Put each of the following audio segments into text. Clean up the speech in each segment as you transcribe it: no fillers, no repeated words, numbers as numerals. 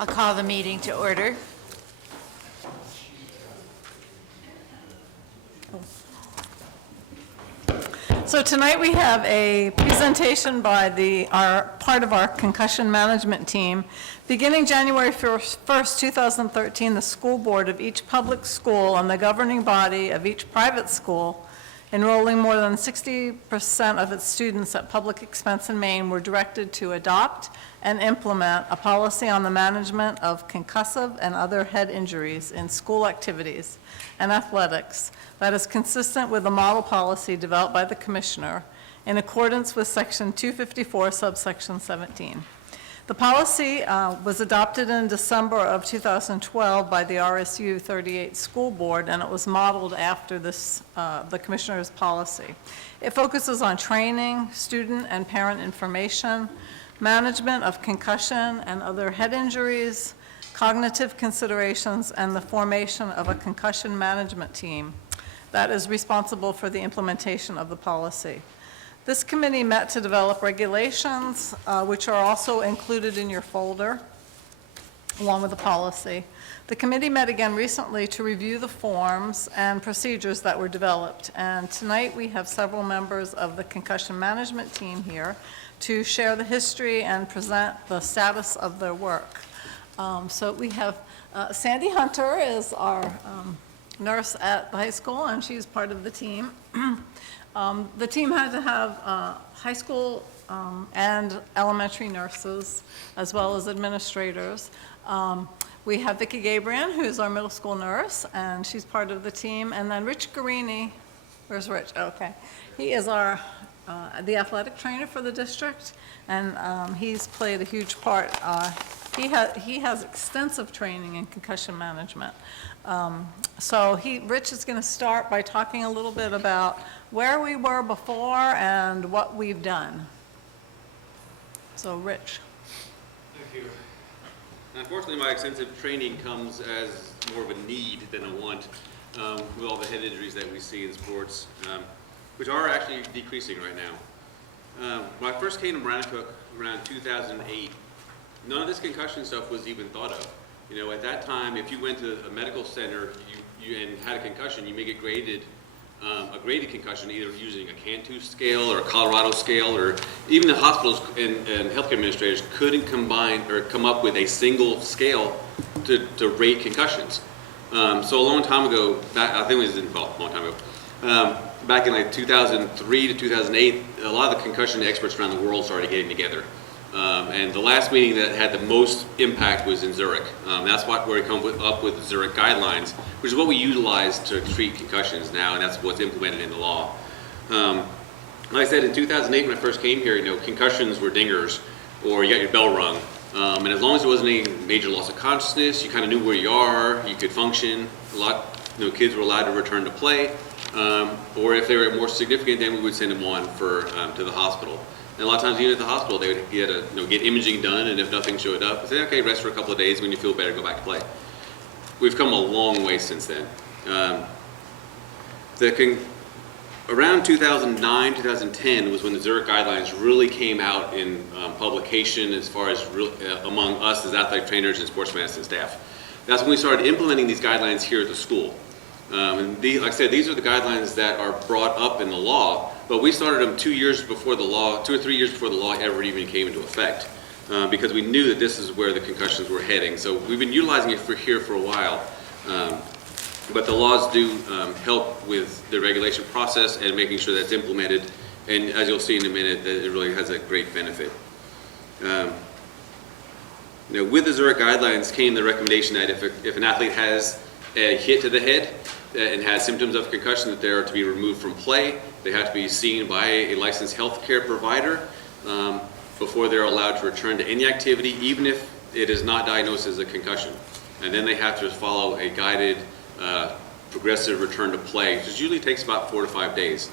I'll call the meeting to order. So tonight we have a presentation by part of our concussion management team. Beginning January 1st, 2013, the school board of each public school and the governing body of each private school enrolling more than 60% of its students at public expense in Maine were directed to adopt and implement a policy on the management of concussive and other head injuries in school activities and athletics that is consistent with the model policy developed by the commissioner in accordance with section 254 subsection 17. The policy was adopted in December of 2012 by the RSU38 school board, and it was modeled after this, the commissioner's policy. It focuses on training, student and parent information, management of concussion and other head injuries, cognitive considerations, and the formation of a concussion management team that is responsible for the implementation of the policy. This committee met to develop regulations, which are also included in your folder, along with the policy. The committee met again recently to review the forms and procedures that were developed. And tonight we have several members of the concussion management team here to share the history and present the status of their work. So we have Sandy Hunter is our nurse at the high school, and she's part of the team. The team had to have high school and elementary nurses, as well as administrators. We have Vicki Gabriel, who's our middle school nurse, and she's part of the team. And then Rich Garini, where's Rich? Okay. He is our the athletic trainer for the district, and he's played a huge part. He has extensive training in concussion management. So Rich is going to start by talking a little bit about where we were before and what we've done. So Rich. Thank you. Unfortunately, my extensive training comes as more of a need than a want, with all the head injuries that we see in sports, which are actually decreasing right now. When I first came to Maranacook around 2008, none of this concussion stuff was even thought of. You know, at that time, if you went to a medical center and had a concussion, you may get graded a graded concussion, either using a Cantu scale or a Colorado scale, or even the hospitals and healthcare administrators couldn't combine or come up with a single scale to rate concussions. So a long time ago, I think it was a long time ago, back in like 2003 to 2008, a lot of the concussion experts around the world started getting together. And the last meeting that had the most impact was in Zurich. That's where we come up with the Zurich guidelines, which is what we utilize to treat concussions now, and that's what's implemented in the law. Like I said, in 2008 when I first came here, concussions were dingers, or you got your bell rung. And as long as there wasn't any major loss of consciousness, you kind of knew where you are, you could function. Kids were allowed to return to play, or if they were more significant, then we would send them on to the hospital. And a lot of times, even at the hospital, they would get imaging done, and if nothing showed up, say, okay, rest for a couple of days. When you feel better, go back to play. We've come a long way since then. Around 2009, 2010 was when the Zurich guidelines really came out in publication as far as among us as athletic trainers and sports medicine staff. That's when we started implementing these guidelines here at the school. Like I said, these are the guidelines that are brought up in the law, but we started them 2 or 3 years before the law ever even came into effect, because we knew that this is where the concussions were heading. So we've been utilizing it here for a while, but the laws do help with the regulation process and making sure that's implemented, and as you'll see in a minute, that it really has a great benefit. With the Zurich guidelines came the recommendation that if an athlete has a hit to the head and has symptoms of concussion, that they are to be removed from play. They have to be seen by a licensed healthcare provider before they're allowed to return to any activity, even if it is not diagnosed as a concussion. And then they have to follow a guided progressive return to play, which usually takes about 4 to 5 days.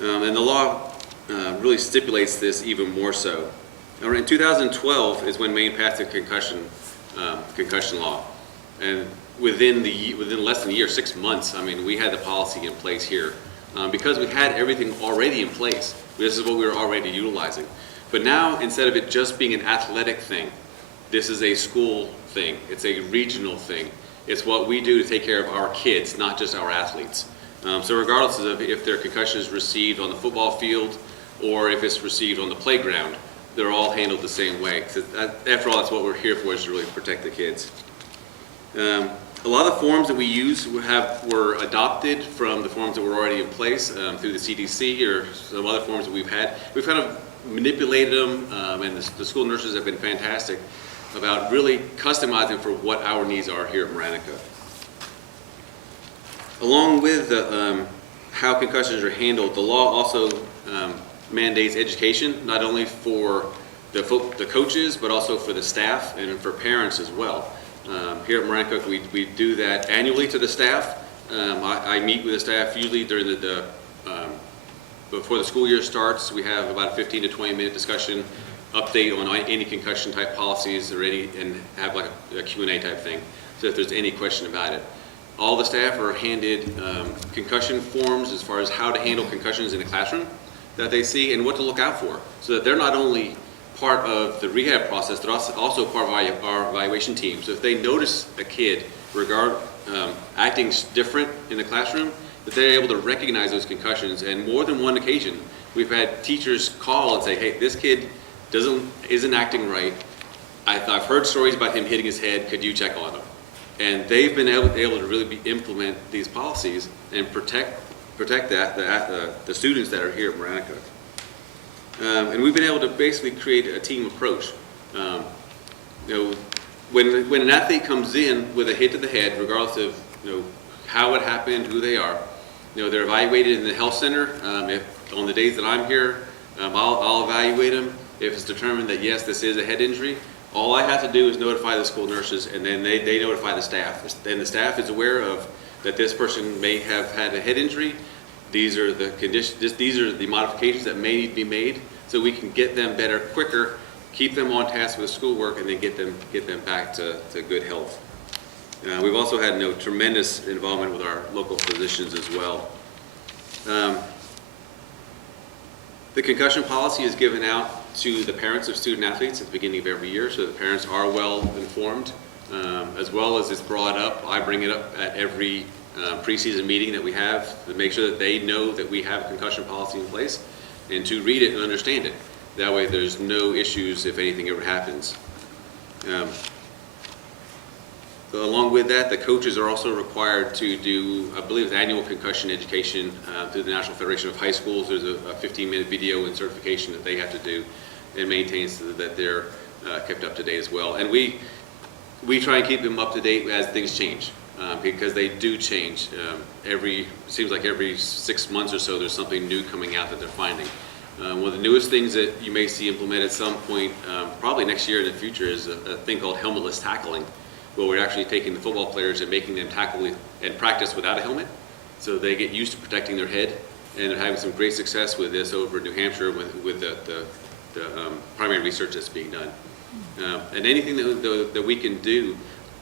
And the law really stipulates this even more so. In 2012 is when Maine passed the concussion law, and within less than a year, 6 months, we had the policy in place here. Because we had everything already in place. This is what we were already utilizing. But now, instead of it just being an athletic thing, this is a school thing. It's a regional thing. It's what we do to take care of our kids, not just our athletes. So regardless of if their concussion is received on the football field or if it's received on the playground, they're all handled the same way. After all, that's what we're here for, is to really protect the kids. A lot of the forms that we use were adopted from the forms that were already in place through the CDC or some other forms that we've had. We've kind of manipulated them, and the school nurses have been fantastic about really customizing for what our needs are here at Marantica. Along with how concussions are handled, the law also mandates education, not only for the coaches, but also for the staff and for parents as well. Here at Marantica, we do that annually to the staff. I meet with the staff usually during before the school year starts. We have about a 15 to 20 minute discussion, update on any concussion type policies or and have like a Q&A type thing. So if there's any question about it. All the staff are handed concussion forms as far as how to handle concussions in the classroom that they see and what to look out for, so that they're not only part of the rehab process, they're also part of our evaluation team. So if they notice a kid acting different in the classroom, that they're able to recognize those concussions. And more than one occasion, we've had teachers call and say, hey, this kid isn't acting right. I've heard stories about him hitting his head. Could you check on him? And they've been able to really implement these policies and protect the students that are here at Marantica. And we've been able to basically create a team approach. When an athlete comes in with a hit to the head, regardless of how it happened, who they are, they're evaluated in the health center. If on the days that I'm here, I'll evaluate them. If it's determined that yes, this is a head injury, all I have to do is notify the school nurses, and then they notify the staff. Then the staff is aware of that this person may have had a head injury. These are the conditions. These are the modifications that may need to be made, so we can get them better quicker, keep them on task with schoolwork, and then get them back to good health. We've also had tremendous involvement with our local physicians as well. The concussion policy is given out to the parents of student athletes at the beginning of every year, so the parents are well informed, as well as it's brought up. I bring it up at every preseason meeting that we have to make sure that they know that we have a concussion policy in place and to read it and understand it. That way there's no issues if anything ever happens. Along with that, the coaches are also required to do, I believe, annual concussion education through the National Federation of High Schools. There's a 15-minute video and certification that they have to do and maintain so that they're kept up to date as well. And we try and keep them up to date as things change, because they do change. Seems like every 6 months or so there's something new coming out that they're finding. One of the newest things that you may see implemented at some point, probably next year in the future, is a thing called helmetless tackling, where we're actually taking the football players and making them tackle and practice without a helmet, so they get used to protecting their head. And they're having some great success with this over in New Hampshire with the primary research that's being done. And anything that we can do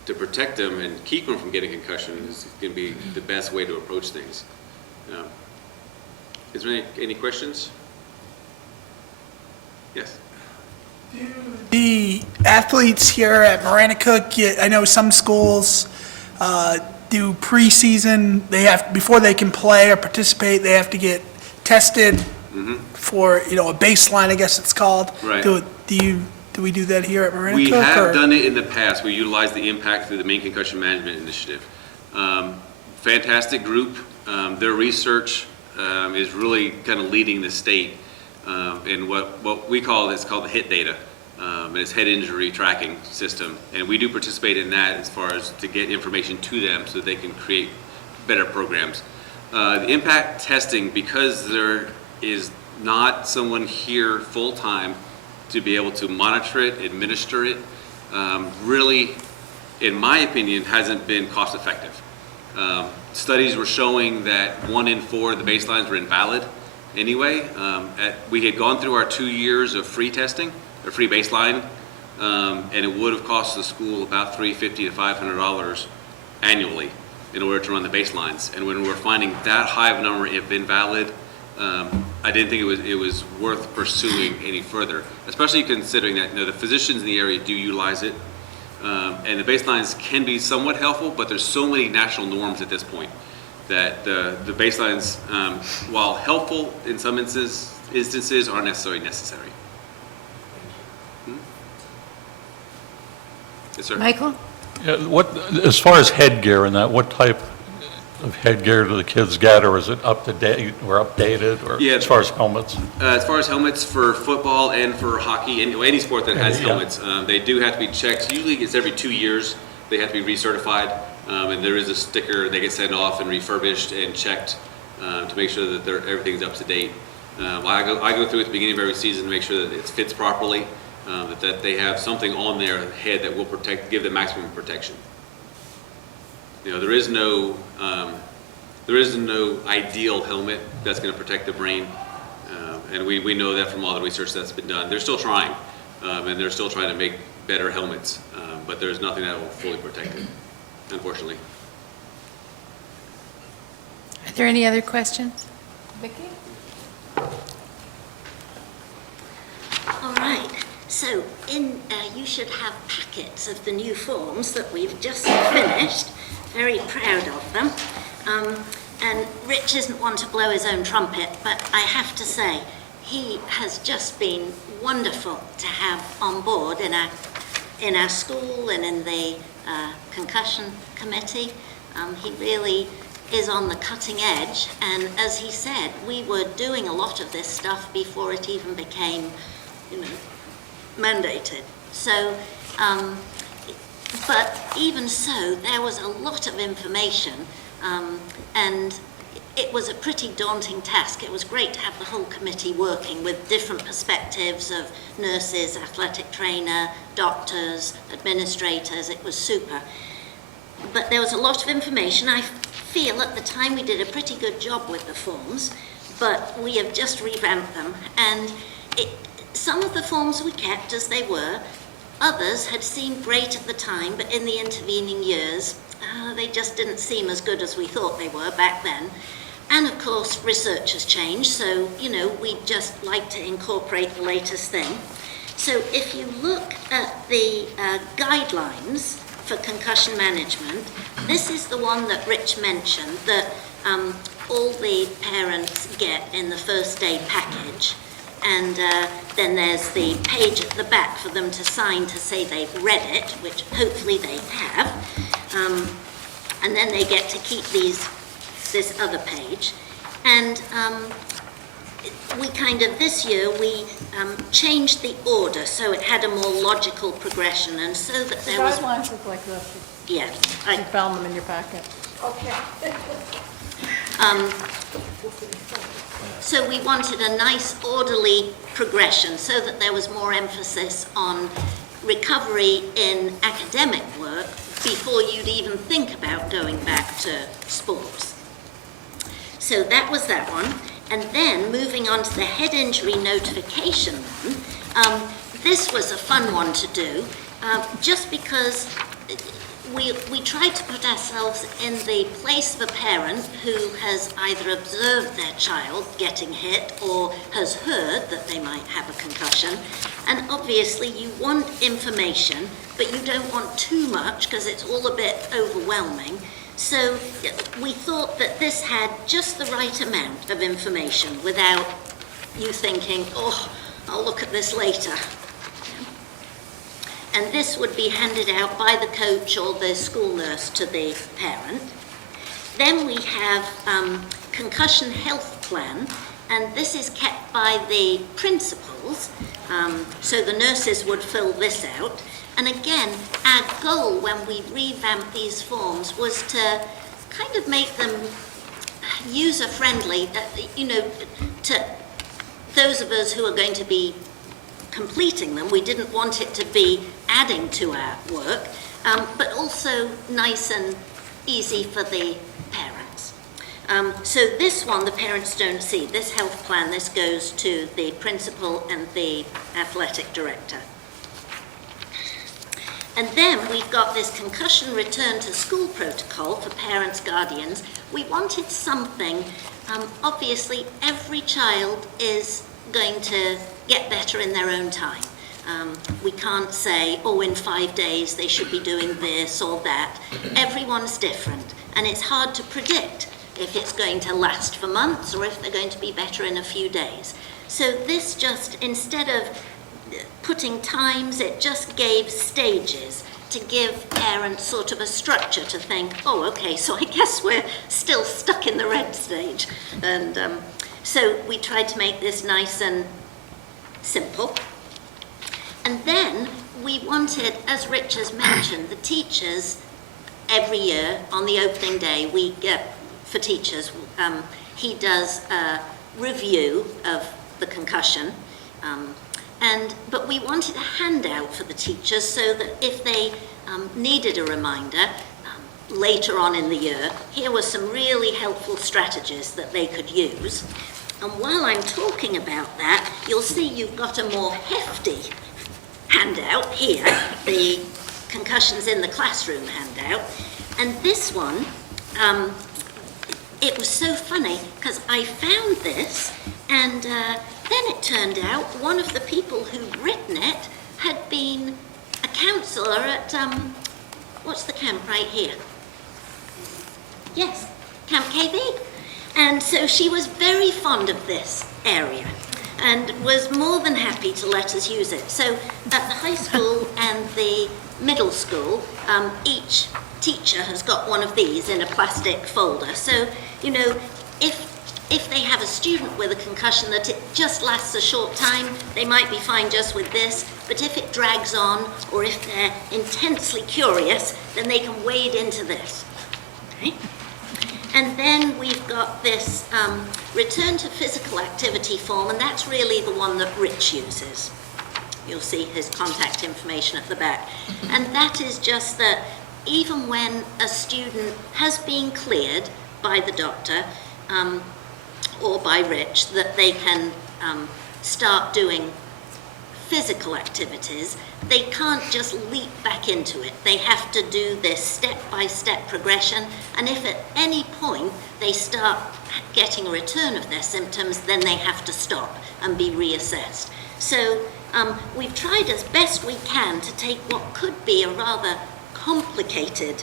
to protect them and keep them from getting concussion is going to be the best way to approach things. Is there any questions? Yes. Do the athletes here at Marantica I know some schools do preseason, before they can play or participate, they have to get tested for, a baseline, I guess it's called. Right. Do we do that here at Marantica? We have done it in the past. We utilize the impact through the main concussion management initiative. Fantastic group. Their research is really kind of leading the state in what we call the HIT data. And it's head injury tracking system, and we do participate in that as far as to get information to them so that they can create better programs. The impact testing, because there is not someone here full-time to be able to monitor it, administer it, really, in my opinion, hasn't been cost-effective. Studies were showing that 1 in 4 of the baselines were invalid anyway. We had gone through our 2 years of free testing, or free baseline, and it would have cost the school about $350 to $500 annually in order to run the baselines. And when we're finding that high of a number of invalid I didn't think it was worth pursuing any further, especially considering that, the physicians in the area do utilize it. And the baselines can be somewhat helpful, but there's so many national norms at this point that the baselines, while helpful in some instances, aren't necessarily necessary. Yes, sir. Michael? Yeah, as far as headgear and that, what type of headgear do the kids get, or is it up to date or updated, or Yeah. as far as helmets? As far as helmets for football and for hockey, and any sport that has Yeah. helmets, they do have to be checked. Usually it's every 2 years. They have to be recertified, and there is a sticker. They get sent off and refurbished and checked to make sure that everything's up to date. I go through at the beginning of every season to make sure that it fits properly, that they have something on their head that will give them maximum protection. There is no ideal helmet that's going to protect the brain, and we know that from all the research that's been done. They're still trying, and they're still trying to make better helmets, but there's nothing that will fully protect it, unfortunately. Are there any other questions? Vicki? All right, so you should have packets of the new forms that we've just finished. Very proud of them. And Rich isn't one to blow his own trumpet, but I have to say, he has just been wonderful to have on board in our school and in the concussion committee. He really is on the cutting edge, and as he said, we were doing a lot of this stuff before it even became, mandated. So, but even so, there was a lot of information, and it was a pretty daunting task. It was great to have the whole committee working with different perspectives of nurses, athletic trainer, doctors, administrators. It was super. But there was a lot of information. I feel at the time we did a pretty good job with the forms, but we have just revamped them, and some of the forms we kept as they were. Others had seemed great at the time, but in the intervening years, they just didn't seem as good as we thought they were back then. And of course, research has changed, so, we just like to incorporate the latest thing. So if you look at the guidelines for concussion management, this is the one that Rich mentioned, that all the parents get in the first aid package. And then there's the page at the back for them to sign to say they've read it, which hopefully they have. And then they get to keep this other page. And this year, we changed the order so it had a more logical progression, and so that The there was... guidelines look like this. Yeah. You found them in your packet. So we wanted a nice orderly progression so that there was more emphasis on recovery in academic work before you'd even think about going back to sports. So that was that one. And then moving on to the head injury notification one, this was a fun one to do, just because we tried to put ourselves in the place of a parent who has either observed their child getting hit or has heard that they might have a concussion. And obviously you want information, but you don't want too much because it's all a bit overwhelming. So we thought that this had just the right amount of information without you thinking, oh, I'll look at this later. And this would be handed out by the coach or the school nurse to the parent. Then we have concussion health plan, and this is kept by the principals, so the nurses would fill this out. And again, our goal when we revamped these forms was to kind of make them user-friendly, to those of us who are going to be completing them. We didn't want it to be adding to our work, but also nice and easy for the parents. So this one, the parents don't see. This health plan, this goes to the principal and the athletic director. And then we've got this concussion return to school protocol for parents, guardians. We wanted something, obviously every child is going to get better in their own time. We can't say, oh, in 5 days they should be doing this or that. Everyone's different, and it's hard to predict if it's going to last for months or if they're going to be better in a few days. So this just, instead of putting times, it just gave stages to give parents sort of a structure to think, oh, okay, so I guess we're still stuck in the red stage. And so we tried to make this nice and simple. And then we wanted, as Rich has mentioned, the teachers, every year on the opening day, we get, for teachers, he does a review of the concussion. But we wanted a handout for the teachers so that if they needed a reminder later on in the year, here were some really helpful strategies that they could use. And while I'm talking about that, you'll see you've got a more hefty handout here, the concussions in the classroom handout. And this one, it was so funny because I found this and then it turned out one of the people who'd written it had been a counsellor at, what's the camp right here? Yes, Camp KB. And so she was very fond of this area and was more than happy to let us use it. So at the high school and the middle school, each teacher has got one of these in a plastic folder. So, you know, if they have a student with a concussion that it just lasts a short time, they might be fine just with this. But if it drags on, or if they're intensely curious, then they can wade into this. Okay? And then we've got this return to physical activity form, and that's really the one that Rich uses. You'll see his contact information at the back. And that is just that even when a student has been cleared by the doctor or by Rich, that they can start doing physical activities, they can't just leap back into it. They have to do this step-by-step progression, and if at any point they start getting a return of their symptoms, then they have to stop and be reassessed. So we've tried as best we can to take what could be a rather complicated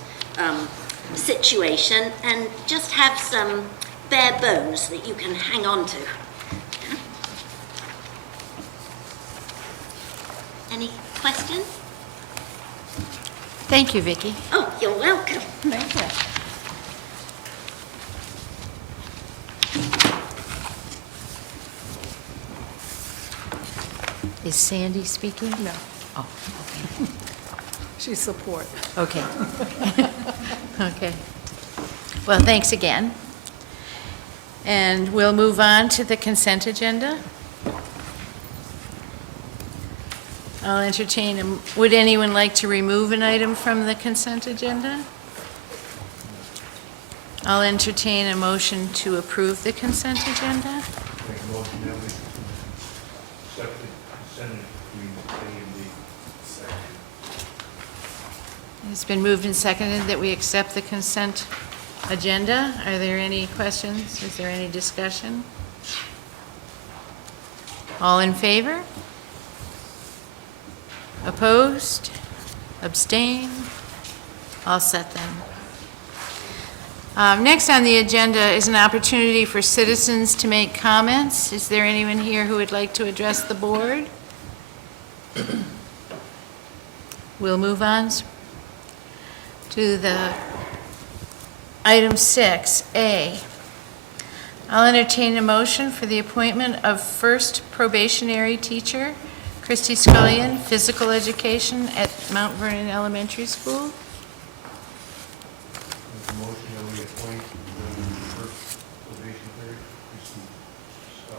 situation and just have some bare bones that you can hang on to. Any questions? Thank you, Vicki. Oh, you're welcome. Thank you. Is Sandy speaking? No, Oh, she's support. okay. Okay. Well, thanks again. And we'll move on to the consent agenda. I'll entertain, would anyone like to remove an item from the consent agenda? I'll entertain a motion to approve the consent agenda. Make a motion that we accept the consent agreement A and B. Second. It's been moved and seconded that we accept the consent agenda. Are there any questions? Is there any discussion? All in favor? Opposed? Abstain? All set then. Next on the agenda is an opportunity for citizens to make comments. Is there anyone here who would like to address the board? We'll move on to the item 6A. I'll entertain a motion for the appointment of first probationary teacher, Christy Scullion, physical education at Mount Vernon Elementary School. Make a motion that we appoint the first probation period, Christy Scullion,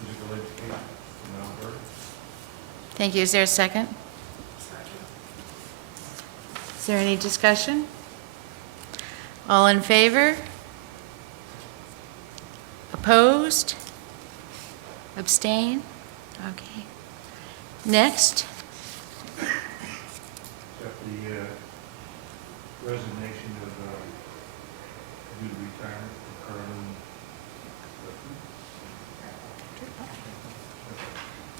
physical education from Mount Vernon. Thank you. Is there a second? Is there any discussion? All in favor? Opposed? Abstain? Okay. Next. the resignation of due to retirement of Carlene.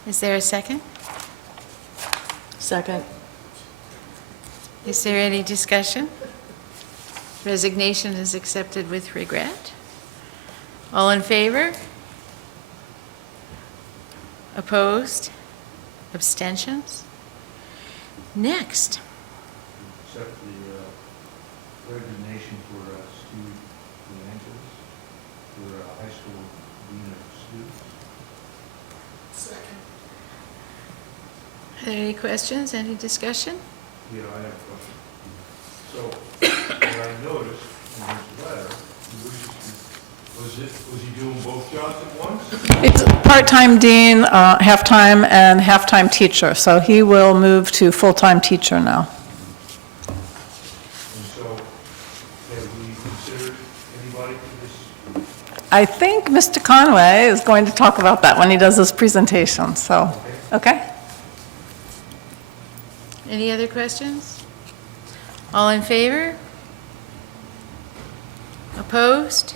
Is there a second? Second. Is there any discussion? Resignation is accepted with regret. All in favor? Opposed? Abstentions? Next. Accept the resignation for Steve DeAngelis for high school dean of students. Are there any questions, any discussion? Yeah, I have a question. So, what I noticed in his letter, was he doing both jobs at once? It's part-time dean, half-time, and half-time teacher, so he will move to full-time teacher now. And so, have we considered anybody for this? I think Mr. Conway is going to talk about that when he does his presentation, so, okay? Any other questions? All in favor? Opposed?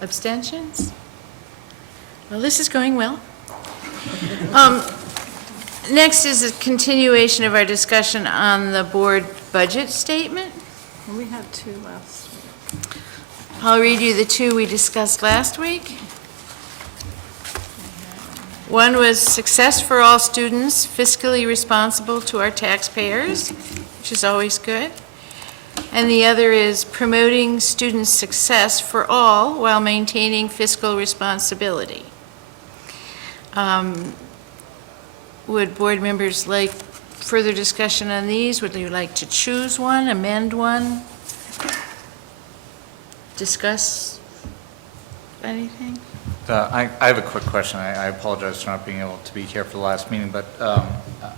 Abstentions? Well, this is going well. Next is a continuation of our discussion on the board budget statement. We had two last week. I'll read you the two we discussed last week. One was success for all students, fiscally responsible to our taxpayers, which is always good. And the other is promoting student success for all while maintaining fiscal responsibility. Would board members like further discussion on these? Would you like to choose one, amend one? Discuss anything? I have a quick question. I apologize for not being able to be here for the last meeting, but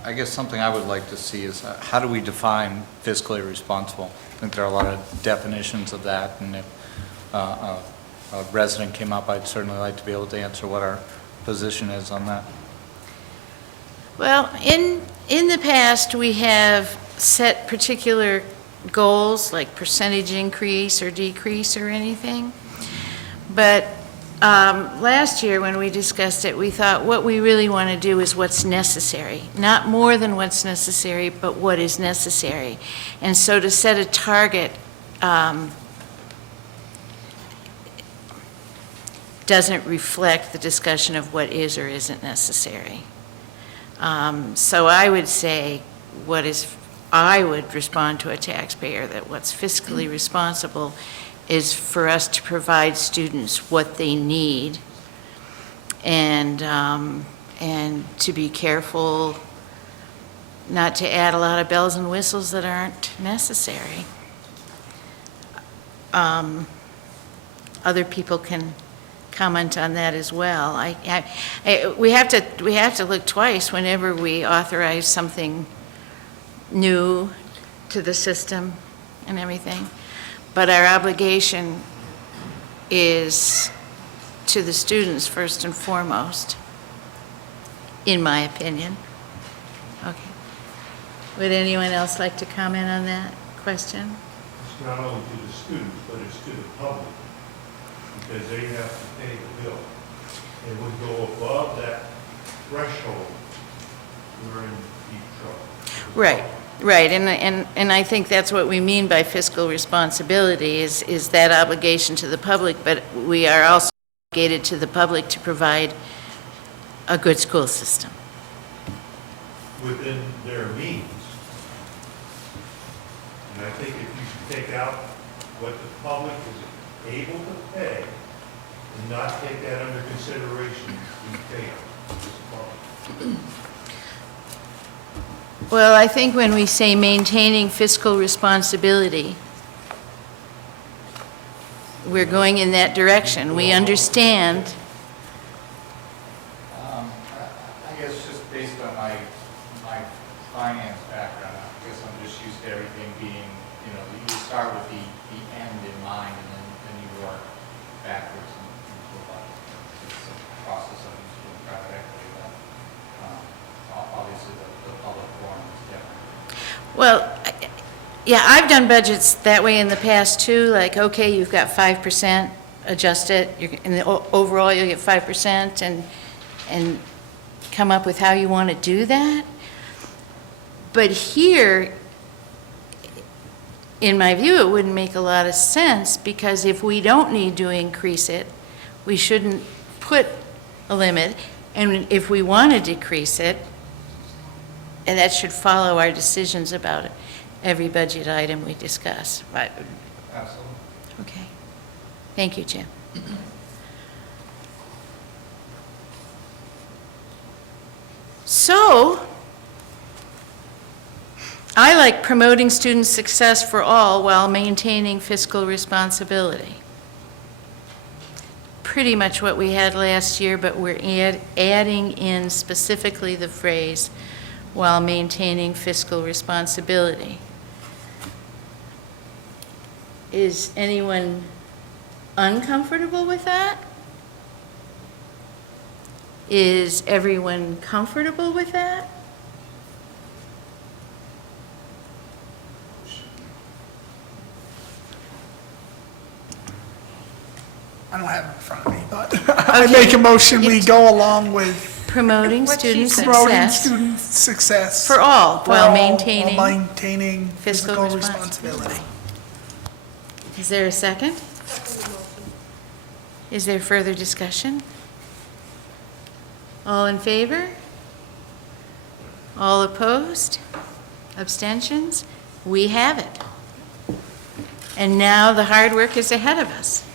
I guess something I would like to see is how do we define fiscally responsible? I think there are a lot of definitions of that, and if a resident came up, I'd certainly like to be able to answer what our position is on that. Well, in the past, we have set particular goals, like percentage increase or decrease or anything. But last year, when we discussed it, we thought what we really want to do is what's necessary. Not more than what's necessary, but what is necessary. And so to set a target doesn't reflect the discussion of what is or isn't necessary. So I would say I would respond to a taxpayer that what's fiscally responsible is for us to provide students what they need and to be careful not to add a lot of bells and whistles that aren't necessary. Other people can comment on that as well. We have to look twice whenever we authorize something new to the system and everything. But our obligation is to the students first and foremost, in my opinion. Okay. Would anyone else like to comment on that question? It's not only to the students, but it's to the public, because they have to pay the bill. And we go above that threshold, we're in deep trouble. Right. Right, and I think that's what we mean by fiscal responsibility, is that obligation to the public, but we are also obligated to the public to provide a good school system. Within their means. And I think if you take out what the public is able to pay and not take that under consideration, we fail as a public. Well, I think when we say maintaining fiscal responsibility, we're going in that direction. We understand. I guess just based on my finance background, I guess I'm just used to everything being, you start with the end in mind and then you work backwards into a budget. It's a process of using private equity that obviously the public forum is different. Well, yeah, I've done budgets that way in the past too, like, okay, you've got 5%, adjust it, in the overall, you'll get 5%, and come up with how you want to do that. But here, in my view, it wouldn't make a lot of sense, because if we don't need to increase it, we shouldn't put a limit, and if we want to decrease it, and that should follow our decisions about every budget item we discuss. Right? Absolutely. Okay. Thank you, Jim. So, I like promoting student success for all while maintaining fiscal responsibility. Pretty much what we had last year, but we're adding in specifically the phrase, while maintaining fiscal responsibility. Is anyone uncomfortable with that? Is everyone comfortable with that? I don't have it in front of me, but I make a motion, we go along with Promoting student promoting success student success. for all for while all, maintaining. while maintaining fiscal fiscal responsibility. responsibility. Is there a second? Is there further discussion? All in favor? All opposed? Abstentions? We have it. And now the hard work is ahead of us.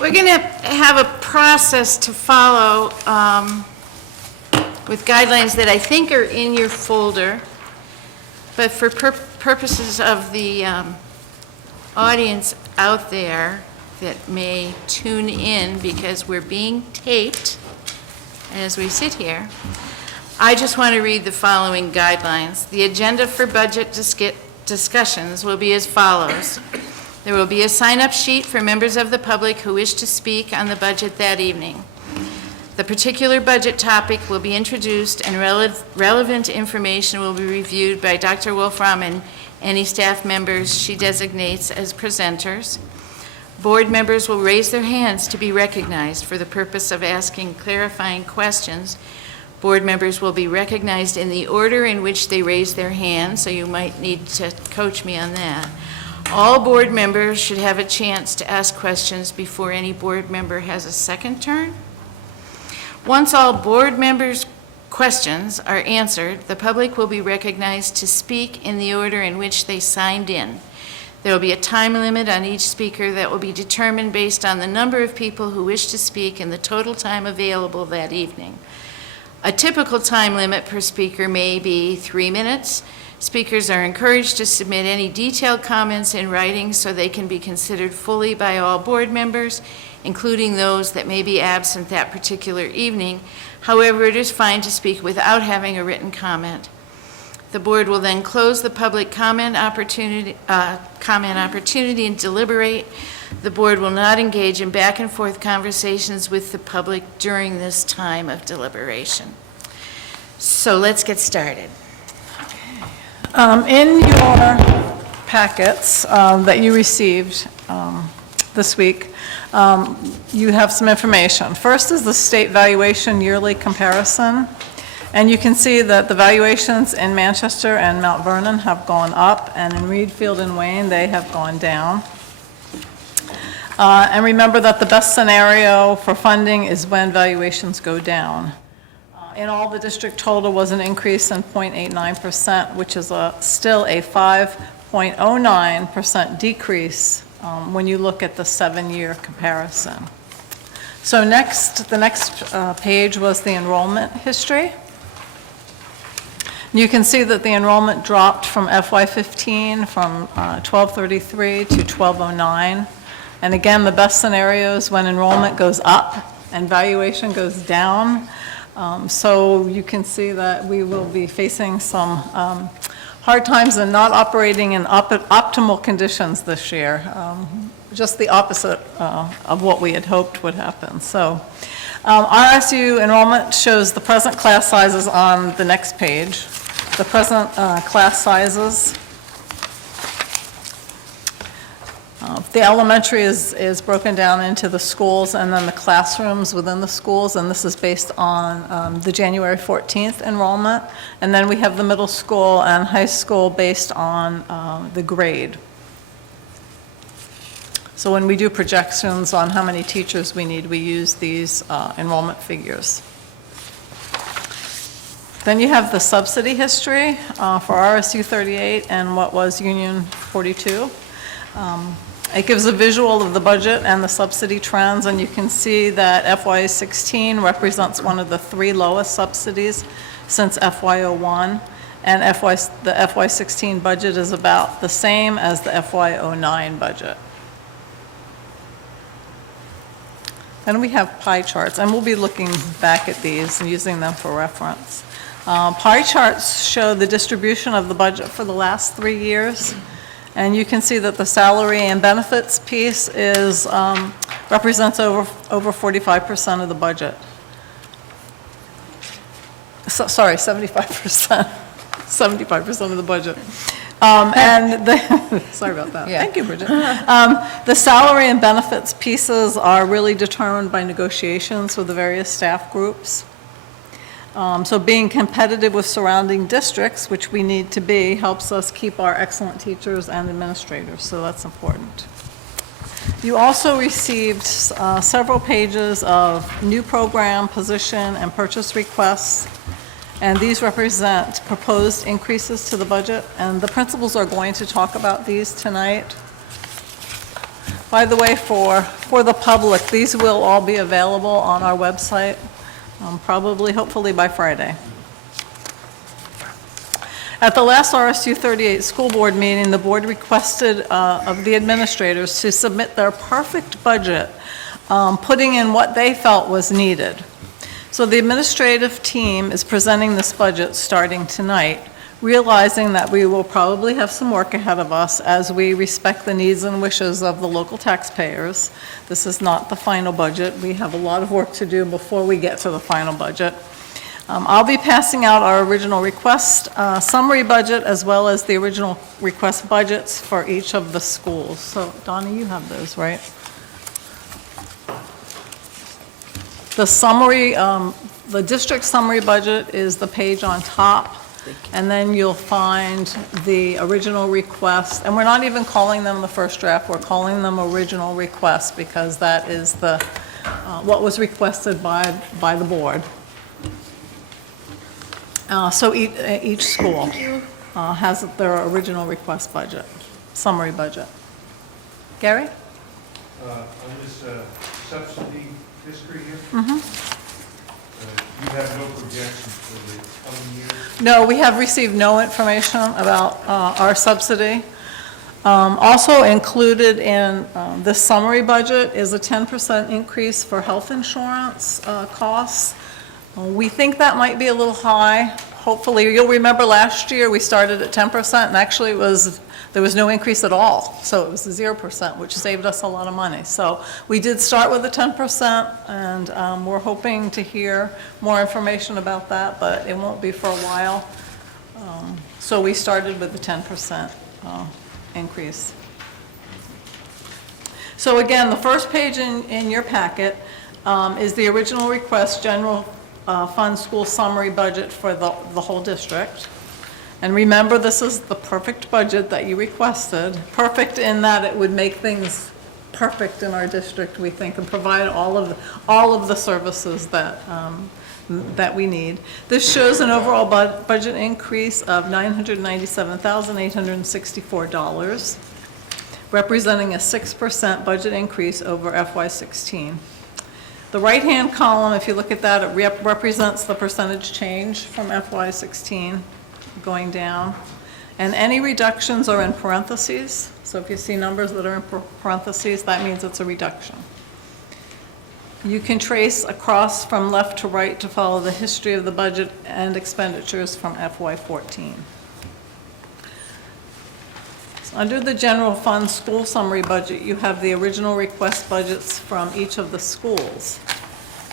We're going to have a process to follow with guidelines that I think are in your folder, but for purposes of the audience out there that may tune in because we're being taped as we sit here, I just want to read the following guidelines. The agenda for budget discussions will be as follows. There will be a sign-up sheet for members of the public who wish to speak on the budget that evening. The particular budget topic will be introduced and relevant information will be reviewed by Dr. Wolfram and any staff members she designates as presenters. Board members will raise their hands to be recognized for the purpose of asking clarifying questions. Board members will be recognized in the order in which they raise their hands, so you might need to coach me on that. All board members should have a chance to ask questions before any board member has a second turn. Once all board members' questions are answered, the public will be recognized to speak in the order in which they signed in. There will be a time limit on each speaker that will be determined based on the number of people who wish to speak and the total time available that evening. A typical time limit per speaker may be 3 minutes. Speakers are encouraged to submit any detailed comments in writing so they can be considered fully by all board members, including those that may be absent that particular evening. However, it is fine to speak without having a written comment. The board will then close the public comment opportunity and deliberate. The board will not engage in back and forth conversations with the public during this time of deliberation. So let's get started. In your packets that you received this week, you have some information. First is the state valuation yearly comparison, and you can see that the valuations in Manchester and Mount Vernon have gone up, and in Reedfield and Wayne, they have gone down. And remember that the best scenario for funding is when valuations go down. In all, the district total was an increase in 0.89%, which is still a 5.09% decrease when you look at the 7-year comparison. So the next page was the enrollment history. You can see that the enrollment dropped from FY15 from 1233 to 1209. And again, the best scenario is when enrollment goes up and valuation goes down. So you can see that we will be facing some hard times and not operating in optimal conditions this year, just the opposite of what we had hoped would happen. So RSU enrollment shows the present class sizes on the next page. The present class sizes. The elementary is broken down into the schools and then the classrooms within the schools, and this is based on the January 14th enrollment. And then we have the middle school and high school based on the grade. So when we do projections on how many teachers we need, we use these enrollment figures. Then you have the subsidy history for RSU38 and what was Union 42. It gives a visual of the budget and the subsidy trends, and you can see that FY16 represents one of the 3 lowest subsidies since FY01, and the FY16 budget is about the same as the FY09 budget. Then we have pie charts, and we'll be looking back at these and using them for reference. Pie charts show the distribution of the budget for the last 3 years. And you can see that the salary and benefits piece represents over 45% of the budget. Sorry, 75%. 75% of the budget. Sorry about that. Yeah. Thank you, Bridget. The salary and benefits pieces are really determined by negotiations with the various staff groups. So being competitive with surrounding districts, which we need to be, helps us keep our excellent teachers and administrators, so that's important. You also received several pages of new program, position, and purchase requests, and these represent proposed increases to the budget, and the principals are going to talk about these tonight. By the way, for the public, these will all be available on our website. Probably, hopefully by Friday. At the last RSU38 school board meeting, the board requested of the administrators to submit their perfect budget, putting in what they felt was needed. So the administrative team is presenting this budget starting tonight, realizing that we will probably have some work ahead of us as we respect the needs and wishes of the local taxpayers. This is not the final budget. We have a lot of work to do before we get to the final budget. I'll be passing out our original request summary budget as well as the original request budgets for each of the schools. So Donna, you have those, right? The summary, the district summary budget is the page on top. And then you'll find the original request, and we're not even calling them the first draft, we're calling them original requests because that is the, what was requested by the board. So each school has their original request budget, summary budget. Gary? On this subsidy history here? You have no projections for the coming years? No, we have received no information about our subsidy. Also included in this summary budget is a 10% increase for health insurance costs. We think that might be a little high. Hopefully, you'll remember last year we started at 10%, and actually there was no increase at all. So it was 0%, which saved us a lot of money. So we did start with the 10%, and we're hoping to hear more information about that, but it won't be for a while. So we started with the 10% increase. So again, the first page in your packet is the original request general fund school summary budget for the whole district. And remember, this is the perfect budget that you requested, perfect in that it would make things perfect in our district, we think, and provide all of the services that we need. This shows an overall budget increase of $997,864, representing a 6% budget increase over FY16. The right-hand column, if you look at that, it represents the percentage change from FY16 going down. And any reductions are in parentheses. So if you see numbers that are in parentheses, that means it's a reduction. You can trace across from left to right to follow the history of the budget and expenditures from FY14. So under the general fund school summary budget, you have the original request budgets from each of the schools.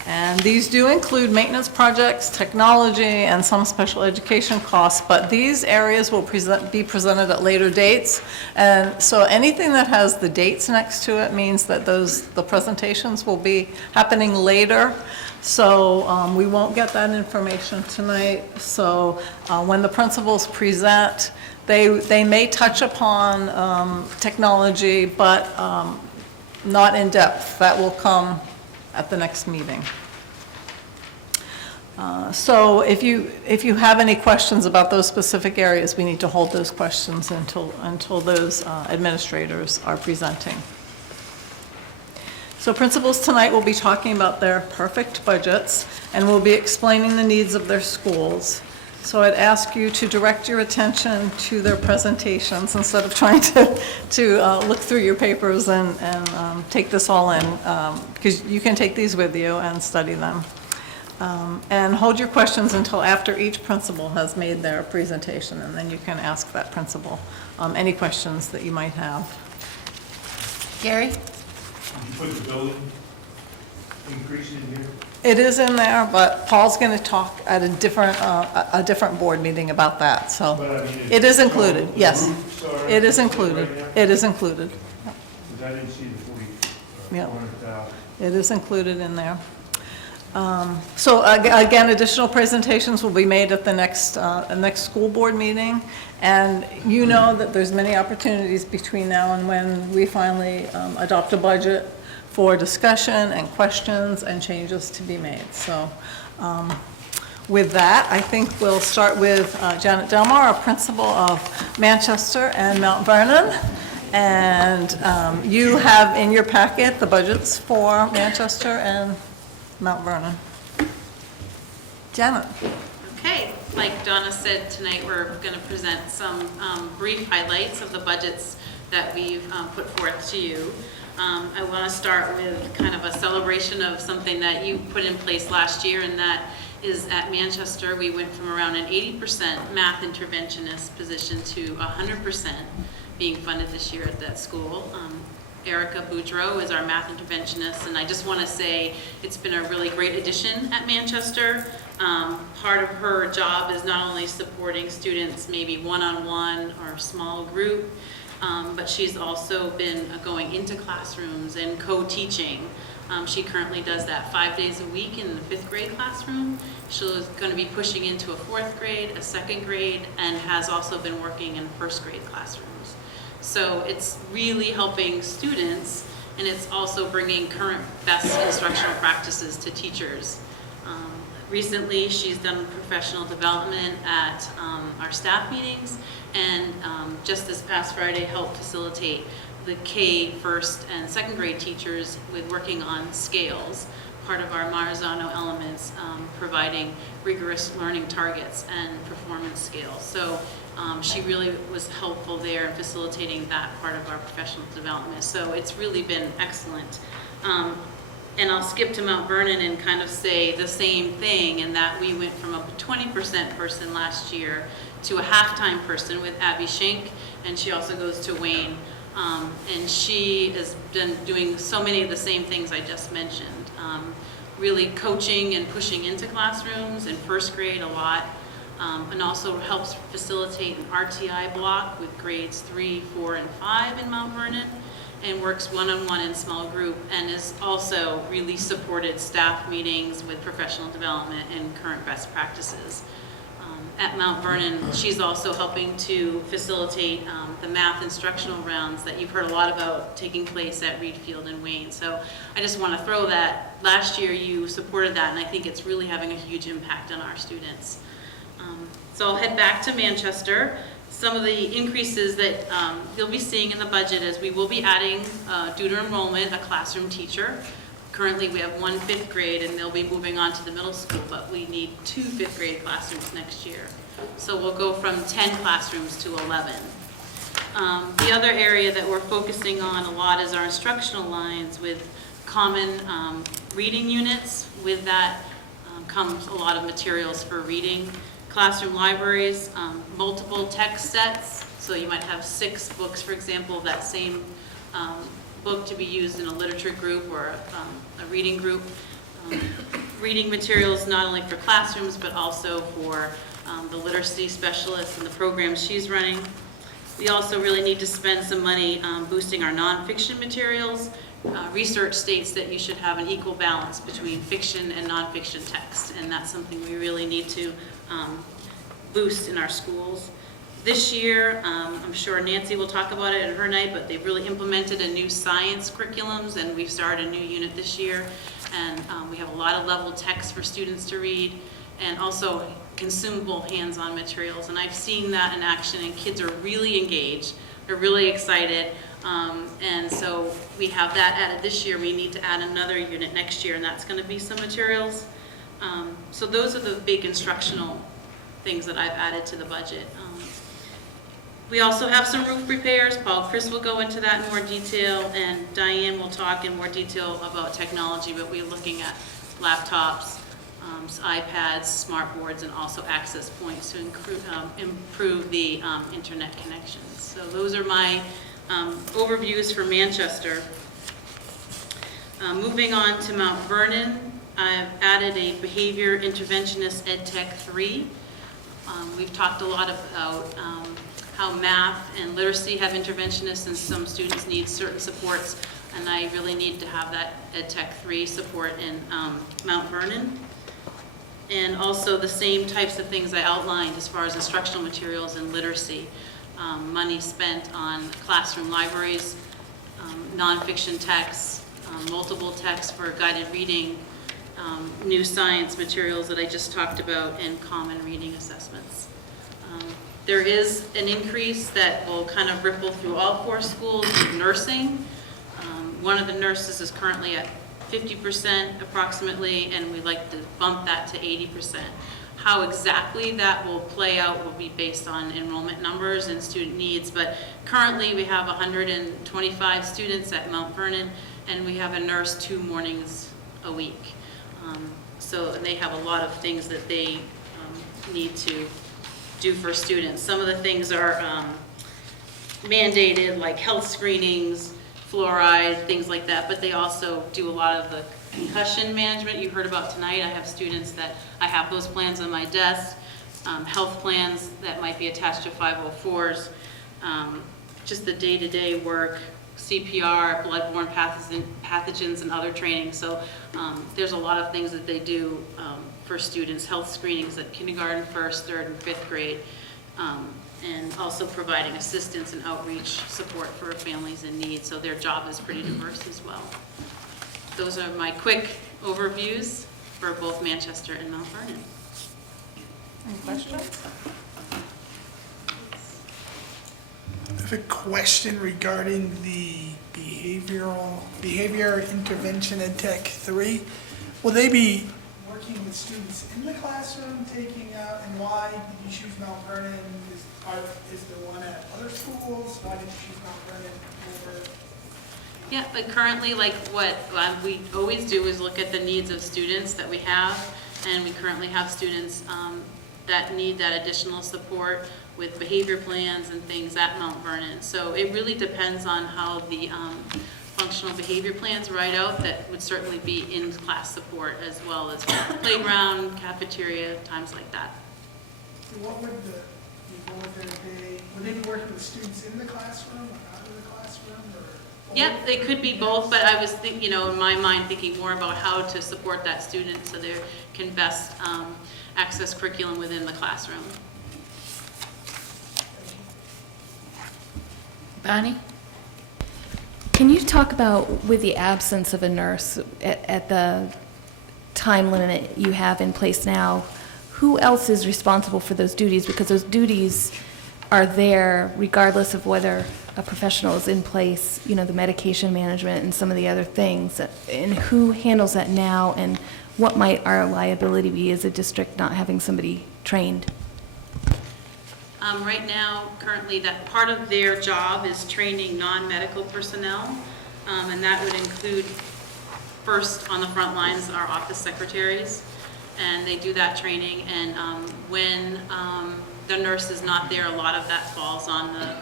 And these do include maintenance projects, technology, and some special education costs, but these areas will be presented at later dates. And so anything that has the dates next to it means that the presentations will be happening later. So we won't get that information tonight. So when the principals present, they may touch upon technology, but not in depth. That will come at the next meeting. So if you have any questions about those specific areas, we need to hold those questions until those administrators are presenting. So principals tonight will be talking about their perfect budgets, and will be explaining the needs of their schools. So I'd ask you to direct your attention to their presentations instead of trying to look through your papers and take this all in, because you can take these with you and study them. And hold your questions until after each principal has made their presentation, and then you can ask that principal any questions that you might have. Gary? Did you put the building increase in here? It is in there, but Paul's going to talk at a different board meeting about that, so. But I mean, It is included, so the yes. roofs are It is included. right now? It is included. Because I didn't see the 40, Yep. 400,000. It is included in there. So again, additional presentations will be made at the next school board meeting. And you know that there's many opportunities between now and when we finally adopt a budget for discussion and questions and changes to be made. So with that, I think we'll start with Janet Delmar, our principal of Manchester and Mount Vernon. And you have in your packet the budgets for Manchester and Mount Vernon. Janet. Okay, like Donna said, tonight we're going to present some brief highlights of the budgets that we've put forth to you. I want to start with kind of a celebration of something that you put in place last year, and that is at Manchester, we went from around an 80% math interventionist position to 100% being funded this year at that school. Erica Boudreau is our math interventionist, and I just want to say it's been a really great addition at Manchester. Part of her job is not only supporting students maybe one-on-one or small group, but she's also been going into classrooms and co-teaching. She currently does that 5 days a week in the 5th grade classroom. She's going to be pushing into a 4th grade, a 2nd grade, and has also been working in 1st grade classrooms. So it's really helping students, and it's also bringing current best instructional practices to teachers. Recently, she's done professional development at our staff meetings, and just this past Friday helped facilitate the K 1st and 2nd grade teachers with working on scales, part of our Marzano elements, providing rigorous learning targets and performance scales. So she really was helpful there in facilitating that part of our professional development. So it's really been excellent. And I'll skip to Mount Vernon and kind of say the same thing, in that we went from a 20% person last year to a half-time person with Abby Schenk, and she also goes to Wayne. And she has been doing so many of the same things I just mentioned. Really coaching and pushing into classrooms in 1st grade a lot, and also helps facilitate an RTI block with grades 3, 4, and 5 in Mount Vernon, and works one-on-one in small group, and has also really supported staff meetings with professional development and current best practices. At Mount Vernon, she's also helping to facilitate the math instructional rounds that you've heard a lot about taking place at Reed Field and Wayne. So I just want to throw that. Last year you supported that, and I think it's really having a huge impact on our students. So I'll head back to Manchester. Some of the increases that you'll be seeing in the budget is we will be adding, due to enrollment, a classroom teacher. Currently, we have 1 5th grade, and they'll be moving on to the middle school, but we need 2 5th grade classrooms next year. So we'll go from 10 classrooms to 11. The other area that we're focusing on a lot is our instructional lines with common reading units. With that comes a lot of materials for reading. Classroom libraries, multiple text sets. So you might have 6 books, for example, of that same book to be used in a literature group or a reading group. reading materials not only for classrooms, but also for the literacy specialists and the programs she's running. We also really need to spend some money boosting our nonfiction materials. Research states that you should have an equal balance between fiction and nonfiction text, and that's something we really need to boost in our schools. This year, I'm sure Nancy will talk about it at her night, but they've really implemented a new science curriculums, and we've started a new unit this year. And we have a lot of level text for students to read, and also consumable hands-on materials. And I've seen that in action, and kids are really engaged. They're really excited. And so we have that added this year. We need to add another unit next year, and that's going to be some materials. So those are the big instructional things that I've added to the budget. We also have some roof repairs. Chris will go into that in more detail, and Diane will talk in more detail about technology, but we're looking at laptops, iPads, smart boards, and also access points to improve the internet connections. So those are my overviews for Manchester. Moving on to Mount Vernon, I've added a behavior interventionist ed tech 3. We've talked a lot about how math and literacy have interventionists, and some students need certain supports, and I really need to have that ed tech 3 support in Mount Vernon. And also the same types of things I outlined as far as instructional materials and literacy. Money spent on classroom libraries, nonfiction texts, multiple texts for guided reading, new science materials that I just talked about, and common reading assessments. There is an increase that will kind of ripple through all 4 schools in nursing. One of the nurses is currently at 50% approximately, and we'd like to bump that to 80%. How exactly that will play out will be based on enrollment numbers and student needs, but currently we have 125 students at Mount Vernon, and we have a nurse 2 mornings a week. So they have a lot of things that they need to do for students. Some of the things are mandated, like health screenings, fluoride, things like that, but they also do a lot of the concussion management you heard about tonight. I have students that I have those plans on my desk, health plans that might be attached to 504s, just the day-to-day work, CPR, bloodborne pathogens, and other training. So there's a lot of things that they do for students, health screenings at kindergarten, 1st, 3rd, and 5th grade, and also providing assistance and outreach support for families in need. So their job is pretty diverse as well. Those are my quick overviews for both Manchester and Mount Vernon. Any questions? I have a question regarding the behavior intervention ed tech 3. Will they be working with students in the classroom, taking out, and why did you choose Mount Vernon? Is there one at other schools? Why did you choose Mount Vernon over? Yeah, but currently, like what we always do is look at the needs of students that we have, and we currently have students that need that additional support with behavior plans and things at Mount Vernon. So it really depends on how the functional behavior plans write out. That would certainly be in-class support as well as playground, cafeteria, times like that. So what would would they be working with students in the classroom or out of the classroom? Or Yeah, they could be both, but I was thinking, in my mind, thinking more about how to support that student so they can best access curriculum within the classroom. Bonnie? Can you talk about, with the absence of a nurse at the time limit you have in place now, who else is responsible for those duties? Because those duties are there regardless of whether a professional is in place, the medication management and some of the other things. And who handles that now, and what might our liability be as a district not having somebody trained? Right now, currently, that part of their job is training non-medical personnel, and that would include, first on the front lines, our office secretaries, and they do that training. And when the nurse is not there, a lot of that falls on the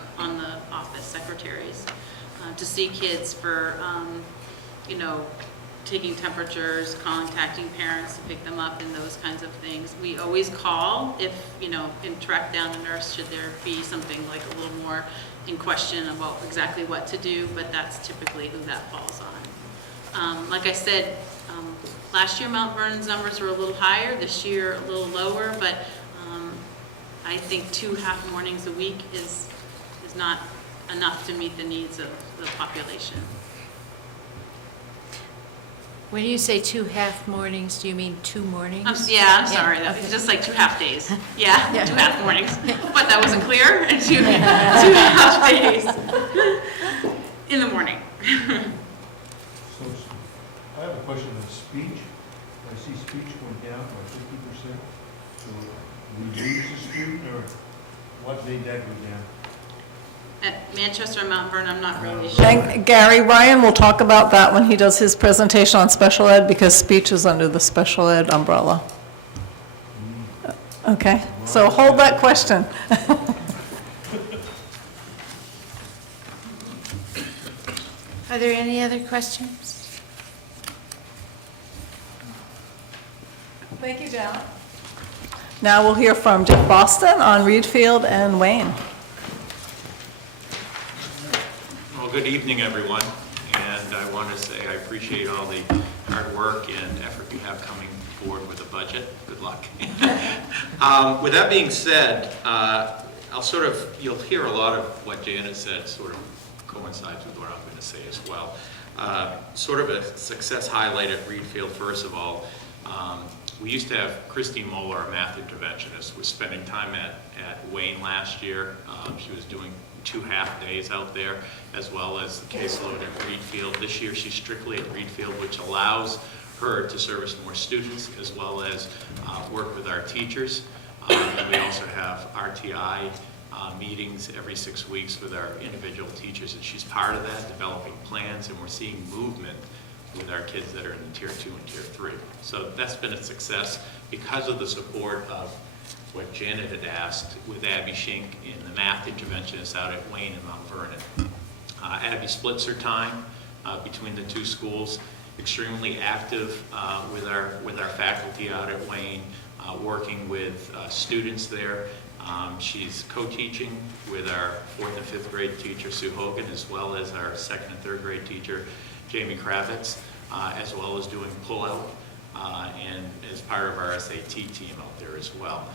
office secretaries to see kids for, taking temperatures, contacting parents to pick them up, and those kinds of things. We always call if, and track down a nurse should there be something like a little more in question about exactly what to do, but that's typically who that falls on. Like I said, last year Mount Vernon's numbers were a little higher, this year a little lower, but I think 2 half mornings a week is not enough to meet the needs of the population. When you say 2 half mornings, do you mean 2 mornings? I'm sorry, Yeah, it's okay. just like 2 half days. Yeah, Yeah. 2 half mornings. But that wasn't clear, and 2 half days in the morning. So, I have a question on speech. I see speech went down by 50%. So, we lose a student, or what made that go down? At Manchester and Mount Vernon, I'm not really sure. And Gary, Ryan will talk about that when he does his presentation on special ed, because speech is under the special ed umbrella. Okay, so hold that question. Are there any other questions? Thank you, Janet. Now we'll hear from Jeff Boston on Reed Field and Wayne. Well, good evening, everyone, and I want to say I appreciate all the hard work and effort you have coming forward with a budget. Good luck. With that being said, you'll hear a lot of what Janet said sort of coincides with what I'm going to say as well. Sort of a success highlight at Reed Field, first of all. We used to have Christine Moeller, a math interventionist, was spending time at Wayne last year. She was doing 2 half days out there, as well as the caseload at Reed Field. This year she's strictly at Reed Field, which allows her to service more students, as well as work with our teachers. And we also have RTI meetings every 6 weeks with our individual teachers, and she's part of that, developing plans, and we're seeing movement with our kids that are in the Tier 2 and Tier 3. So that's been a success because of the support of what Janet had asked with Abby Shink in the math interventionist out at Wayne and Mount Vernon. Abby splits her time between the 2 schools, extremely active with our faculty out at Wayne, working with students there. She's co-teaching with our 4th and 5th grade teacher, Sue Hogan, as well as our 2nd and 3rd grade teacher, Jamie Kravitz, as well as doing pull-out and as part of our SAT team out there as well.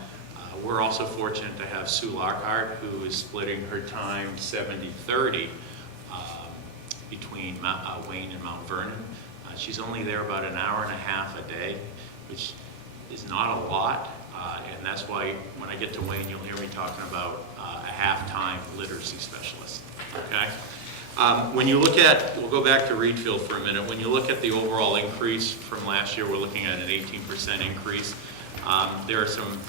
We're also fortunate to have Sue Lockhart, who is splitting her time 70-30 between Wayne and Mount Vernon. She's only there about an hour and a half a day, which is not a lot, and that's why when I get to Wayne, you'll hear me talking about a half-time literacy specialist, okay? When you look at, we'll go back to Reed Field for a minute, when you look at the overall increase from last year, we're looking at an 18% increase. There are some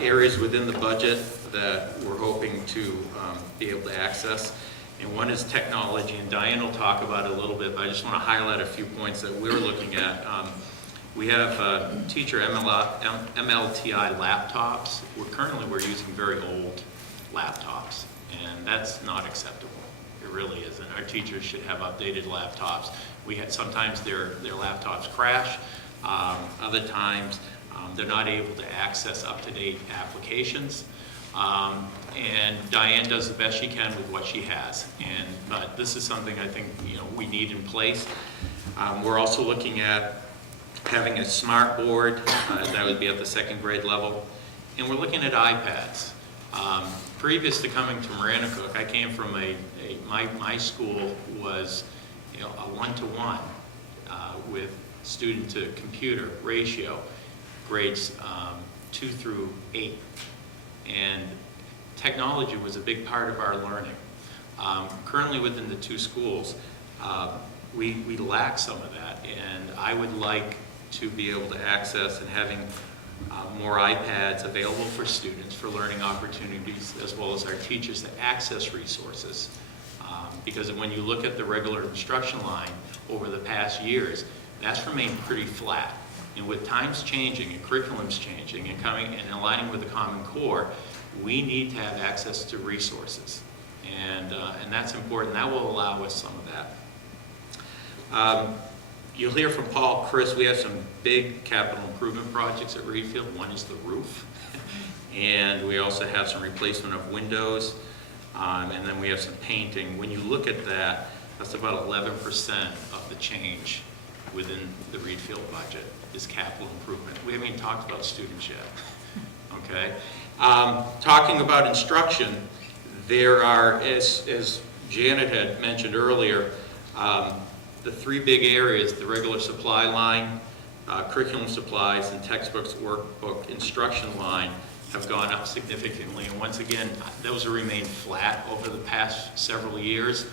areas within the budget that we're hoping to be able to access, and one is technology, and Diane will talk about it a little bit, but I just want to highlight a few points that we're looking at. We have teacher MLTI laptops. We're using very old laptops, and that's not acceptable. It really isn't. Our teachers should have updated laptops. Sometimes their laptops crash. Other times they're not able to access up-to-date applications. And Diane does the best she can with what she has. But this is something I think we need in place. We're also looking at having a smart board, that would be at the 2nd grade level. And we're looking at iPads. Previous to coming to Maranacook, I came from my school was a 1-to-1 with student to computer ratio, grades 2 through 8. And technology was a big part of our learning. Currently within the 2 schools, we lack some of that, and I would like to be able to access and having more iPads available for students for learning opportunities, as well as our teachers to access resources. Because when you look at the regular instruction line over the past years, that's remained pretty flat. And with times changing and curriculums changing and coming and aligning with the Common Core, we need to have access to resources. And that's important. That will allow us some of that. You'll hear from Paul, Chris, we have some big capital improvement projects at Reedfield. One is the roof, and we also have some replacement of windows, and then we have some painting. When you look at that, that's about 11% of the change within the Reedfield budget is capital improvement. We haven't even talked about students yet, okay? Talking about instruction, there are, as Janet had mentioned earlier, the three big areas, the regular supply line, curriculum supplies, and textbooks, workbook, instruction line have gone up significantly. And once again, those have remained flat over the past several years.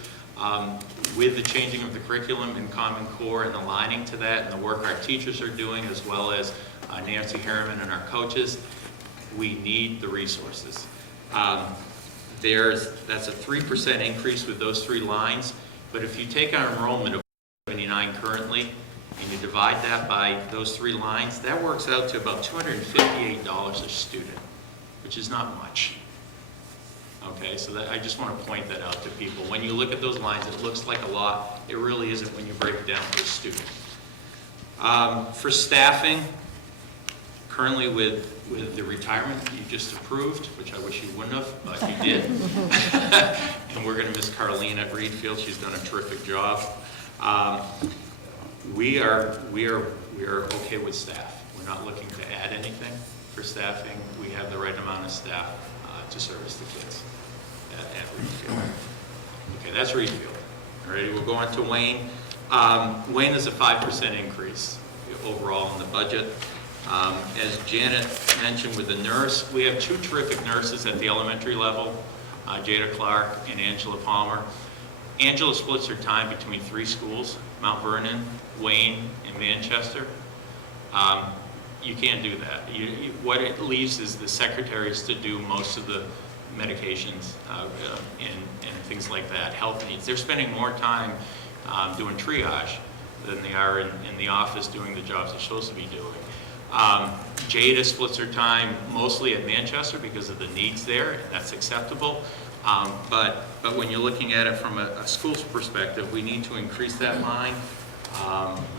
With the changing of the curriculum and Common Core and aligning to that and the work our teachers are doing, as well as Nancy Harriman and our coaches, we need the resources. That's a 3% increase with those three lines, but if you take our enrollment of 79 currently, and you divide that by those three lines, that works out to about $258 a student, which is not much. Okay, so that, I just want to point that out to people. When you look at those lines, it looks like a lot. It really isn't when you break it down per student. For staffing, currently with the retirement you just approved, which I wish you wouldn't have, but you did. And we're going to miss Carlene at Reedfield. She's done a terrific job. We are okay with staff. We're not looking to add anything for staffing. We have the right amount of staff to service the kids at Reedfield. Okay, that's Reedfield. All right, we'll go on to Wayne. Wayne is a 5% increase overall in the budget. As Janet mentioned with the nurse, we have two terrific nurses at the elementary level, Jada Clark and Angela Palmer. Angela splits her time between three schools, Mount Vernon, Wayne, and Manchester. You can't do that. What it leaves is the secretaries to do most of the medications and things like that, health needs. They're spending more time doing triage than they are in the office doing the jobs they're supposed to be doing. Jada splits her time mostly at Manchester because of the needs there, and that's acceptable. But when you're looking at it from a school's perspective, we need to increase that line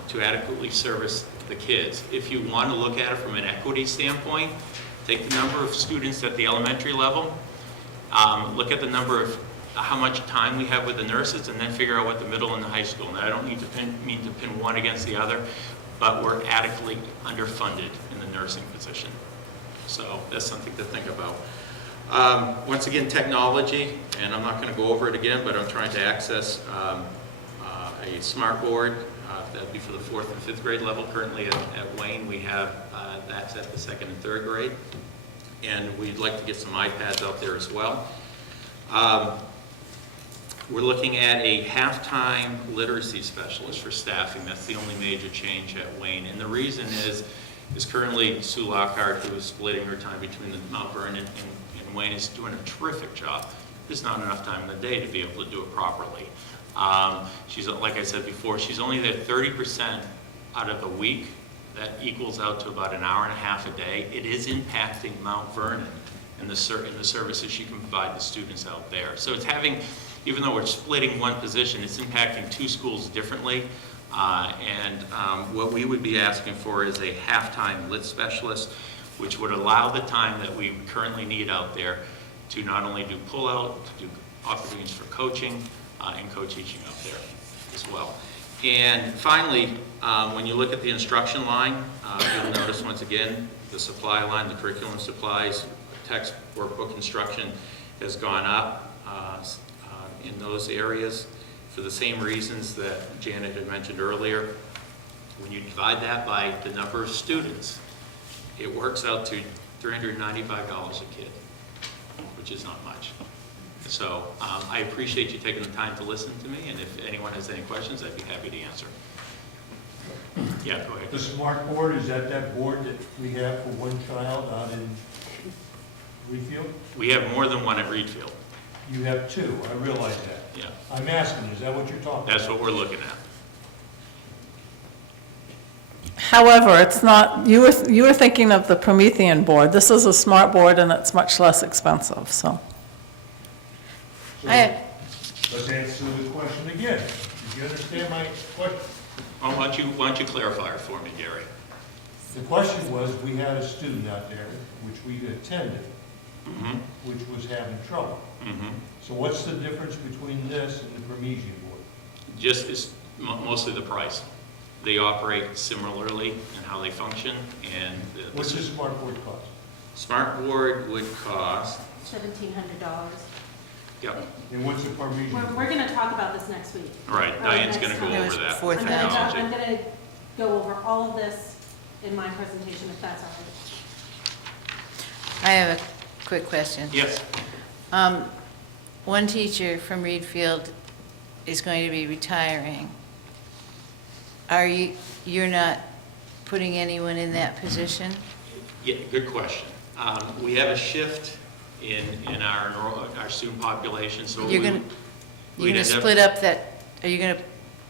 to adequately service the kids. If you want to look at it from an equity standpoint, take the number of students at the elementary level, look at the number of how much time we have with the nurses, and then figure out what the middle and the high school. Now, I don't mean to pin one against the other, but we're adequately underfunded in the nursing position. So that's something to think about. Once again, technology, and I'm not going to go over it again, but I'm trying to access a smart board. That'd be for the 4th and 5th grade level. Currently at Wayne, we have that's at the 2nd and 3rd grade. And we'd like to get some iPads out there as well. We're looking at a half-time literacy specialist for staffing. That's the only major change at Wayne. And the reason is currently Sue Lockhart, who is splitting her time between the Mount Vernon and Wayne, is doing a terrific job. There's not enough time in the day to be able to do it properly. She's, like I said before, she's only there 30% out of the week. That equals out to about an hour and a half a day. It is impacting Mount Vernon and the services she can provide the students out there. So it's having, even though we're splitting one position, it's impacting two schools differently. What we would be asking for is a half-time lit specialist, which would allow the time that we currently need out there to not only do pull-out, to do opportunities for coaching and co-teaching out there as well. And finally, when you look at the instruction line, you'll notice once again, the supply line, the curriculum supplies, text, workbook instruction has gone up in those areas for the same reasons that Janet had mentioned earlier. When you divide that by the number of students, it works out to $395 a kid, which is not much. So I appreciate you taking the time to listen to me, and if anyone has any questions, I'd be happy to answer. Yeah, go ahead. The smart board, is that board that we have for one child out in Reedfield? We have more than one at Reedfield. You have two, I realize that. Yeah, I'm asking, is that what you're talking about? that's what we're looking at. However, it's not, you were thinking of the Promethean board. This is a smart board and it's much less expensive, so. So, let's answer the question again. Did you understand my question? Well, why don't you clarify it for me, Gary? The question was, we had a student out there, which we attended, which was having trouble. So what's the difference between this and the Parmesan board? Just, it's mostly the price. They operate similarly in how they function, and What's the smart board cost? smart board would cost, $1,700. yep, And what's the Parmesan? We're going to talk about this next week. all right, Diane's going to go Next over time. that Fourth I'm technology. going to go over all of this in my presentation, if that's all right. I have a quick question. Yes, One teacher from Reed Field is going to be retiring. You're not putting anyone in that position? yeah, good question. We have a shift in our student population, so You're going to split up that, are you going to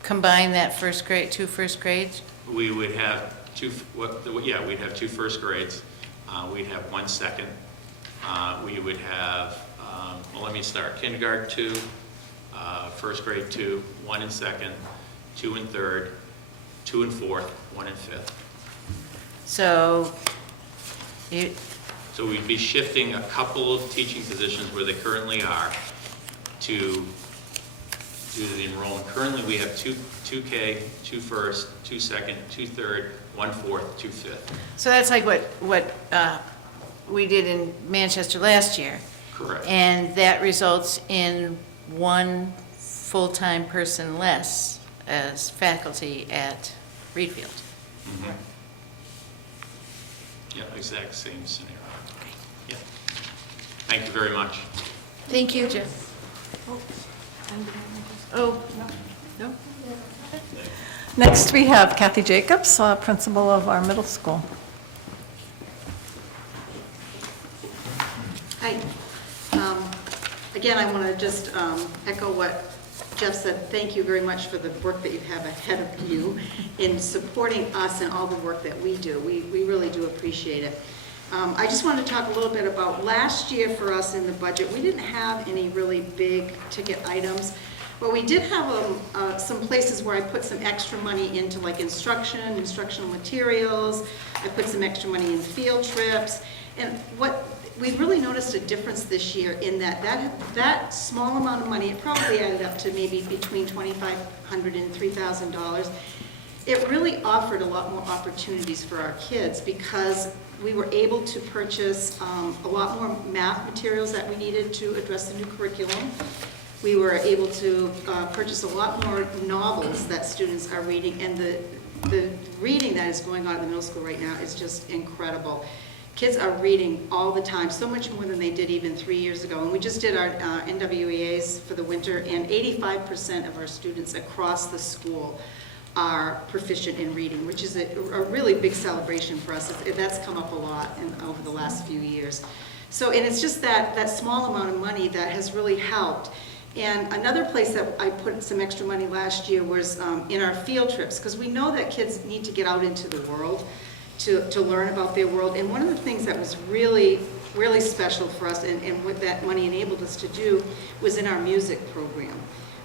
combine that first grade, 2 first grades? We would have we'd have 2 first grades. We'd have 1 second. We would have, well, let me start. Kindergarten 2, first grade 2, 1 in second, 2 in third, 2 in fourth, 1 in fifth. So So we'd be shifting a couple of teaching positions where they currently are to do the enrollment. Currently, we have 2 K, 2 first, 2 second, 2 third, 1 fourth, 2 fifth. So that's like what we did in Manchester last year. Correct. And that results in 1 full-time person less as faculty at Reed Field. Mhm. Yeah, exact same scenario. Yeah. Thank you very much. Thank you, Jeff. Oh, no? Next, we have Kathy Jacobs, principal of our middle school. Hi. Again, I want to just echo what Jeff said. Thank you very much for the work that you have ahead of you in supporting us and all the work that we do. We really do appreciate it. I just wanted to talk a little bit about last year for us in the budget. We didn't have any really big ticket items, but we did have some places where I put some extra money into like instructional materials. I put some extra money in field trips. And what we really noticed a difference this year in that small amount of money, it probably added up to maybe between $2,500 and $3,000. It really offered a lot more opportunities for our kids because we were able to purchase a lot more math materials that we needed to address the new curriculum. We were able to purchase a lot more novels that students are reading, and the reading that is going on in the middle school right now is just incredible. Kids are reading all the time, so much more than they did even 3 years ago. And we just did our NWEAs for the winter, and 85% of our students across the school are proficient in reading, which is a really big celebration for us. That's come up a lot over the last few years. So, and it's just that small amount of money that has really helped. And another place that I put some extra money last year was in our field trips, because we know that kids need to get out into the world to learn about their world. And one of the things that was really, really special for us and what that money enabled us to do was in our music program.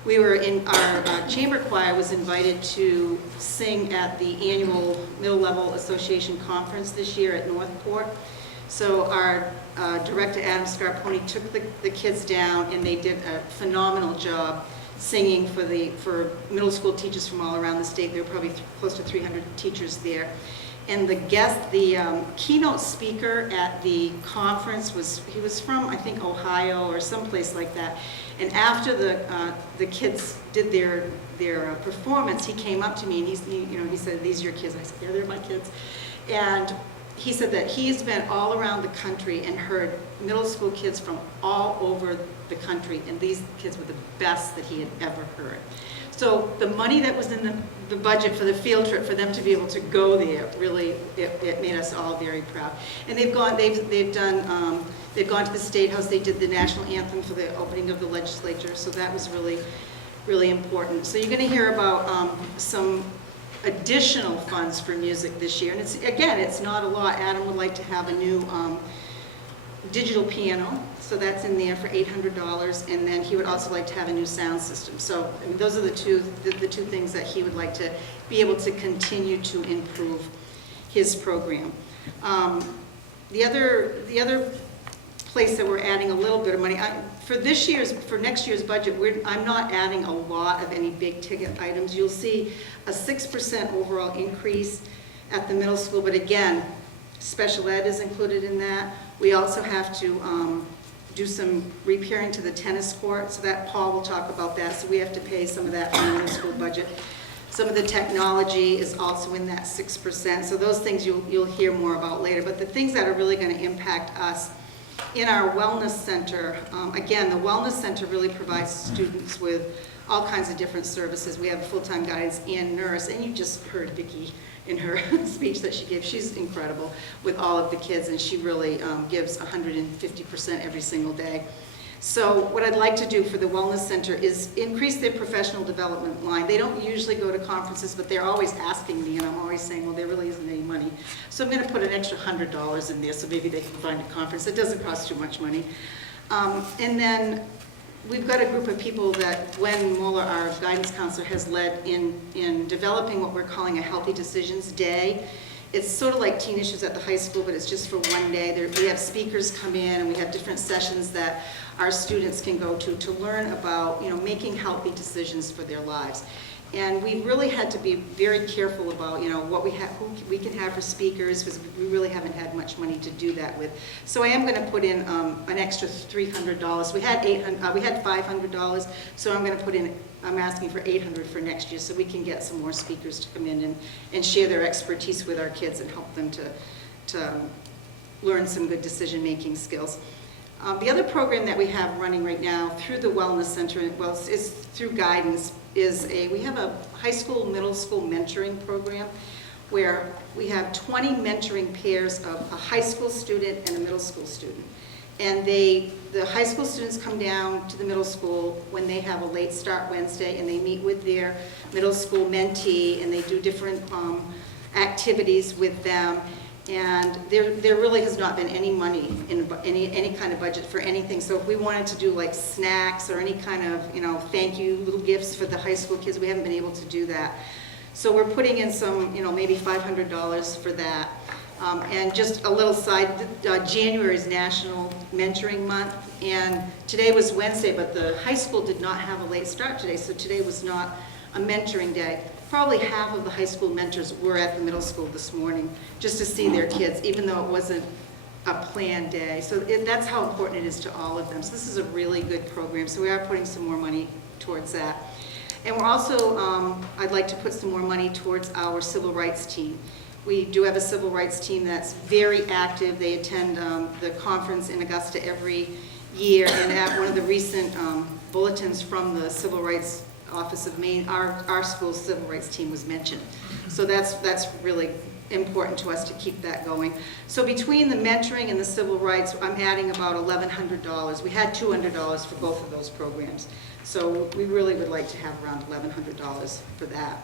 We were in our chamber choir was invited to sing at the annual Middle Level Association Conference this year at Northport. So our director, Adam Scarponi, took the kids down, and they did a phenomenal job singing for middle school teachers from all around the state. There were probably close to 300 teachers there. And the keynote speaker at the conference he was from, I think, Ohio or someplace like that. And after the kids did their performance, he came up to me and he said, "These are your kids." I said, "Yeah, they're my kids." And he said that he's been all around the country and heard middle school kids from all over the country, and these kids were the best that he had ever heard. So the money that was in the budget for the field trip, for them to be able to go there, really, it made us all very proud. And they've gone to the State House. They did the national anthem for the opening of the legislature, so that was really, really important. So you're going to hear about some additional funds for music this year, and it's not a lot. Adam would like to have a new digital piano, so that's in there for $800, and then he would also like to have a new sound system. So I mean, those are the two things that he would like to be able to continue to improve his program. The other place that we're adding a little bit of money, for next year's budget, I'm not adding a lot of any big ticket items. You'll see a 6% overall increase at the middle school, but again, special ed is included in that. We also have to do some repairing to the tennis court, so that Paul will talk about that, so we have to pay some of that from the middle school budget. Some of the technology is also in that 6%, so those things you'll hear more about later. But the things that are really going to impact us in our wellness center, again, the wellness center really provides students with all kinds of different services. We have a full-time guidance and nurse, and you just heard Vicki in her speech that she gave. She's incredible with all of the kids, and she really gives 150% every single day. So what I'd like to do for the Wellness Center is increase their professional development line. They don't usually go to conferences, but they're always asking me, and I'm always saying, well, there really isn't any money. So I'm going to put an extra $100 in there, so maybe they can find a conference. It doesn't cost too much money. And then we've got a group of people that Gwen Moeller, our guidance counselor, has led in developing what we're calling a Healthy Decisions Day. It's sort of like teen issues at the high school, but it's just for one day. We have speakers come in, and we have different sessions that our students can go to learn about, making healthy decisions for their lives. And we really had to be very careful about, what we have, who we can have for speakers, because we really haven't had much money to do that with. So I am going to put in an extra $300. We had $500, so I'm going to put in. I'm asking for $800 for next year, so we can get some more speakers to come in and share their expertise with our kids and help them to learn some good decision-making skills. The other program that we have running right now through the Wellness Center, it's through guidance, we have a high school, middle school mentoring program where we have 20 mentoring pairs of a high school student and a middle school student. And the high school students come down to the middle school when they have a late start Wednesday, and they meet with their middle school mentee, and they do different activities with them. And there really has not been any money in any kind of budget for anything. So if we wanted to do like snacks or any kind of, thank you little gifts for the high school kids, we haven't been able to do that. So we're putting in some, maybe $500 for that. And just a little side, January is National Mentoring Month, and today was Wednesday, but the high school did not have a late start today, so today was not a mentoring day. Probably half of the high school mentors were at the middle school this morning just to see their kids, even though it wasn't a planned day. So that's how important it is to all of them. So this is a really good program, so we are putting some more money towards that. And we're also, I'd like to put some more money towards our civil rights team. We do have a civil rights team that's very active. They attend the conference in Augusta every year, and at one of the recent bulletins from the Civil Rights Office of Maine, our school's civil rights team was mentioned. So that's really important to us to keep that going. So between the mentoring and the civil rights, I'm adding about $1,100. We had $200 for both of those programs. So we really would like to have around $1,100 for that.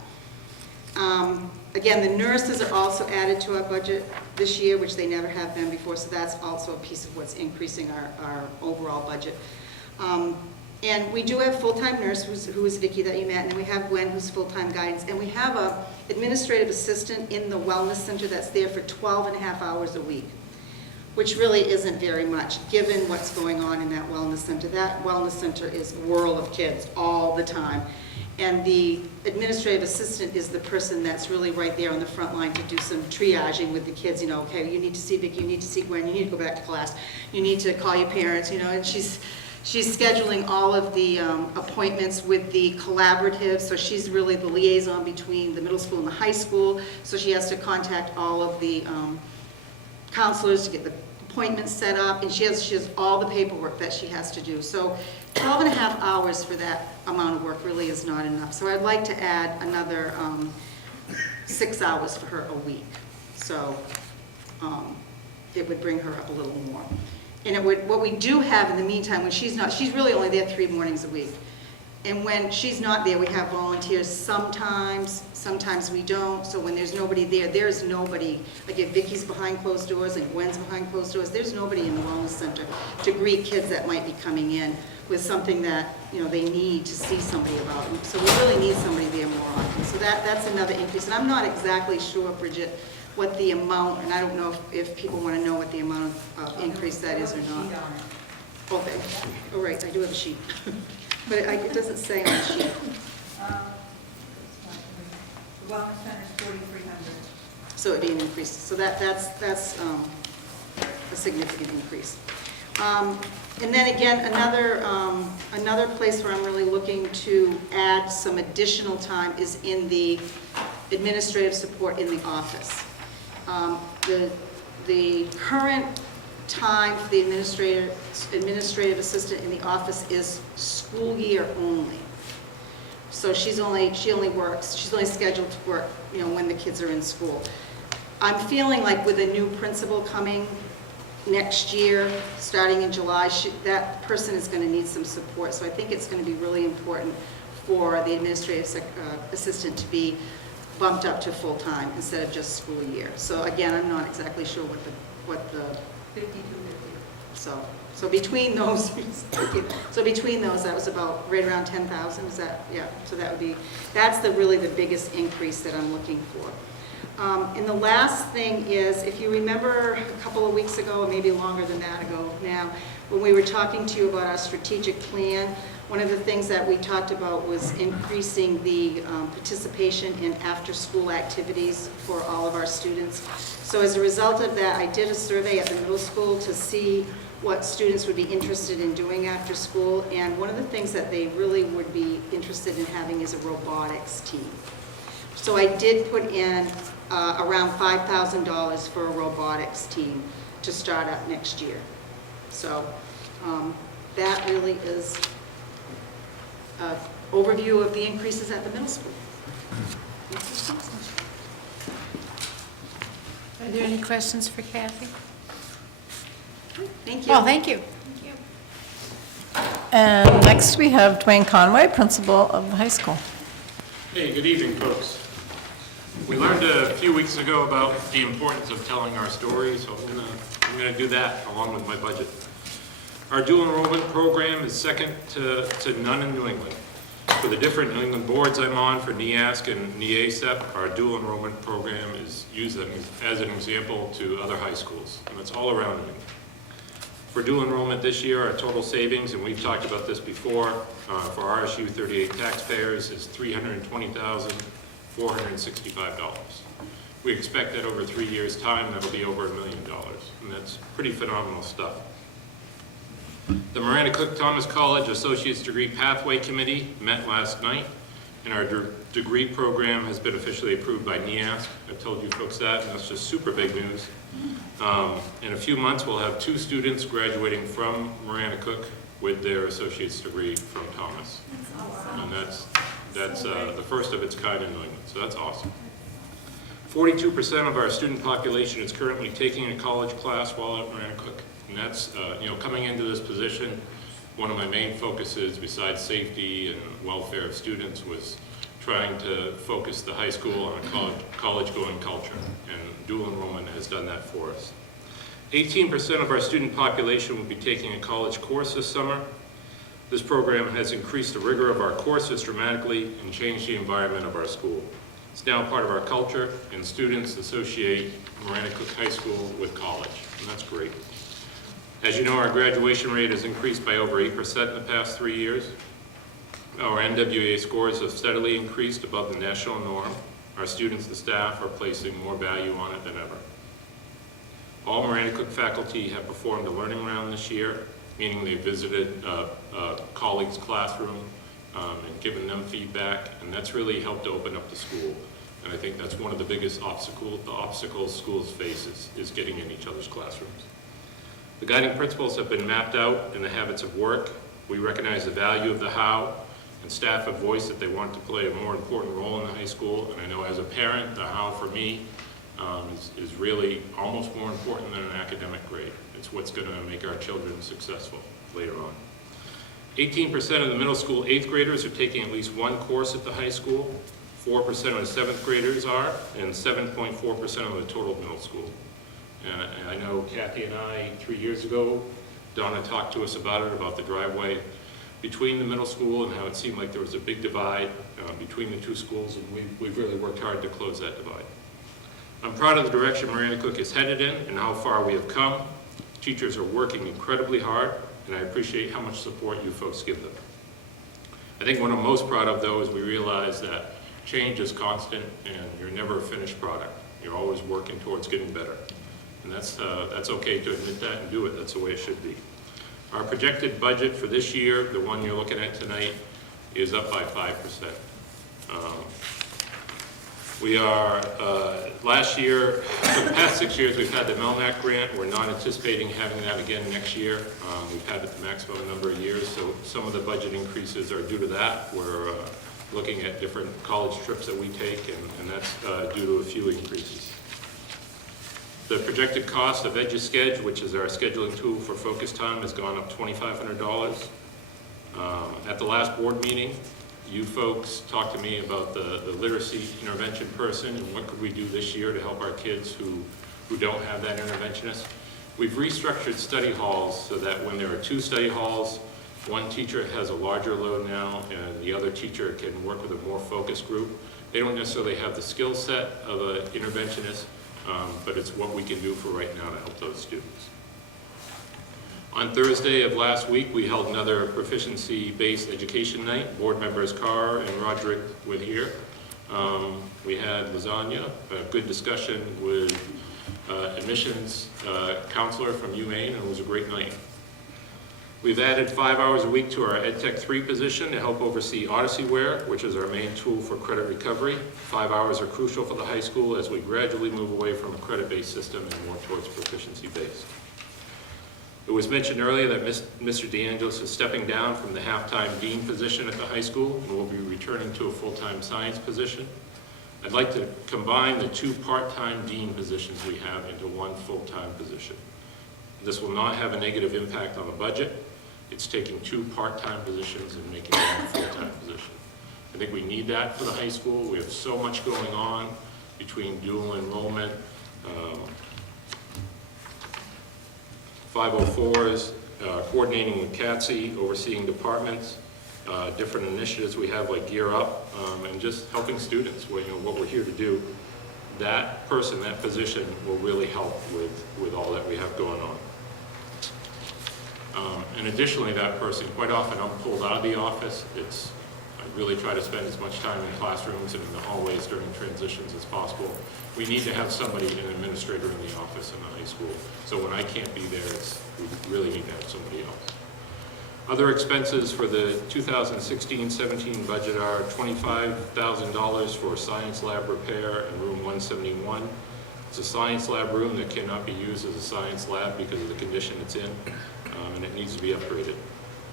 Again, the nurses are also added to our budget this year, which they never have been before, so that's also a piece of what's increasing our overall budget. And we do have full-time nurse, who is Vicki that you met, and then we have Gwen, who's full-time guidance, and we have an administrative assistant in the wellness center that's there for 12 and a half hours a week, which really isn't very much, given what's going on in that wellness center. That wellness center is a whirl of kids all the time. And the administrative assistant is the person that's really right there on the front line to do some triaging with the kids. Okay, you need to see Vicki, you need to see Gwen, you need to go back to class, you need to call your parents, and she's scheduling all of the appointments with the collaborative, so she's really the liaison between the middle school and the high school, so she has to contact all of the counselors to get the appointments set up, and she has all the paperwork that she has to do. So 12 and a half hours for that amount of work really is not enough. So I'd like to add another 6 hours for her a week. So it would bring her up a little more. And what we do have in the meantime, when she's really only there 3 mornings a week. And when she's not there, we have volunteers sometimes we don't. So when there's nobody there, there's nobody, like if Vicky's behind closed doors and Gwen's behind closed doors, there's nobody in the wellness center to greet kids that might be coming in with something that, you know, they need to see somebody about. And so we really need somebody there more often. So that's another increase. And I'm not exactly sure, Bridget, what the amount, and I don't know if people want to know what the amount of increase that is or not. Okay. Oh, right, I do have a sheet. But it doesn't say on the sheet. The wellness center is 4,300. So it'd be an increase. So that's a significant increase. And then again, another place where I'm really looking to add some additional time is in the administrative support in the office. The current time for the administrative assistant in the office is school year only. So she's only scheduled to work, you know, when the kids are in school. I'm feeling like with a new principal coming next year, starting in July, that person is going to need some support. So I think it's going to be really important for the administrative assistant to be bumped up to full-time instead of just school year. So again, I'm not exactly sure what the 5250. so between those, that was about right around 10,000. Is that, yeah? So that's really the biggest increase that I'm looking for. And the last thing is, if you remember a couple of weeks ago, or maybe longer than that ago now, when we were talking to you about our strategic plan, one of the things that we talked about was increasing the participation in after-school activities for all of our students. So as a result of that, I did a survey at the middle school to see what students would be interested in doing after school, and one of the things that they really would be interested in having is a robotics team. So I did put in around $5,000 for a robotics team to start up next year. So that really is an overview of the increases at the middle school. Are there any questions for Kathy? Thank you. Well, thank you. And next we have Dwayne Conway, principal of the high school. Hey, good evening, folks. We learned a few weeks ago about the importance of telling our stories, so I'm gonna do that along with my budget. Our dual enrollment program is second to none in New England. For the different New England boards I'm on for NEASC and NEASEP, our dual enrollment program is used as an example to other high schools, and that's all around New England. For dual enrollment this year, our total savings, and we've talked about this before, for RSU38 taxpayers is $320,465. We expect that over 3 years' time, that'll be over $1 million, and that's pretty phenomenal stuff. The Miranda Cook Thomas College Associate's Degree Pathway Committee met last night, and our degree program has been officially approved by NEASC. I've told you folks that, and that's just super big news. In a few months, we'll have 2 students graduating from Miranda Cook with their associate's degree from Thomas. And that's the first of its kind in New England, so that's awesome. 42% of our student population is currently taking a college class while at Miranda Cook. And that's, coming into this position, one of my main focuses besides safety and welfare of students was trying to focus the high school on a college-going culture, and dual enrollment has done that for us. 18% of our student population will be taking a college course this summer. This program has increased the rigor of our courses dramatically and changed the environment of our school. It's now part of our culture, and students associate Miranda Cook High School with college, and that's great. As you know, our graduation rate has increased by over 8% in the past 3 years. Our NWA scores have steadily increased above the national norm. Our students and staff are placing more value on it than ever. All Miranda Cook faculty have performed a learning round this year, meaning they visited a colleague's classroom and given them feedback, and that's really helped to open up the school. And I think that's one of the biggest obstacles schools face is getting in each other's classrooms. The guiding principles have been mapped out in the habits of work. We recognize the value of the how, and staff have voiced that they want to play a more important role in the high school. And I know as a parent, the how for me is really almost more important than an academic grade. It's what's going to make our children successful later on. 18% of the middle school 8th graders are taking at least one course at the high school. 4% of the 7th graders are, and 7.4% of the total middle school. And I know Kathy and I, 3 years ago, Donna talked to us about it, about the driveway between the middle school and how it seemed like there was a big divide between the two schools, and we've really worked hard to close that divide. I'm proud of the direction Maranacook is headed in and how far we have come. Teachers are working incredibly hard, and I appreciate how much support you folks give them. I think what I'm most proud of, though, is we realize that change is constant and you're never a finished product. You're always working towards getting better. And that's okay to admit that and do it. That's the way it should be. Our projected budget for this year, the one you're looking at tonight, is up by 5%. We are, last year, for the past 6 years, we've had the Melmac grant. We're not anticipating having that again next year. We've had it the maximum number of years, so some of the budget increases are due to that. We're looking at different college trips that we take, and that's due to a few increases. The projected cost of EduSchedule, which is our scheduling tool for focus time, has gone up $2,500. At the last board meeting, you folks talked to me about the literacy intervention person and what could we do this year to help our kids who don't have that interventionist. We've restructured study halls so that when there are 2 study halls, one teacher has a larger load now and the other teacher can work with a more focused group. They don't necessarily have the skill set of an interventionist, but it's what we can do for right now to help those students. On Thursday of last week, we held another proficiency-based education night. Board members Carr and Roderick were here. We had lasagna, a good discussion with admissions counselor from UMaine, and it was a great night. We've added 5 hours a week to our EdTech 3 position to help oversee OdysseyWare, which is our main tool for credit recovery. 5 hours are crucial for the high school as we gradually move away from a credit-based system and more towards proficiency-based. It was mentioned earlier that Mr. DeAngelis is stepping down from the half-time dean position at the high school and will be returning to a full-time science position. I'd like to combine the 2 part-time dean positions we have into one full-time position. This will not have a negative impact on the budget. It's taking 2 part-time positions and making them a full-time position. I think we need that for the high school. We have so much going on between dual enrollment, 504s, coordinating with CATSI, overseeing departments, different initiatives we have like Gear Up, and just helping students, what we're here to do. That person, that position will really help with all that we have going on. And additionally, that person, quite often I'm pulled out of the office. I really try to spend as much time in classrooms and in the hallways during transitions as possible. We need to have somebody, an administrator in the office in the high school. So when I can't be there, we really need to have somebody else. Other expenses for the 2016-17 budget are $25,000 for science lab repair in room 171. It's a science lab room that cannot be used as a science lab because of the condition it's in, and it needs to be upgraded.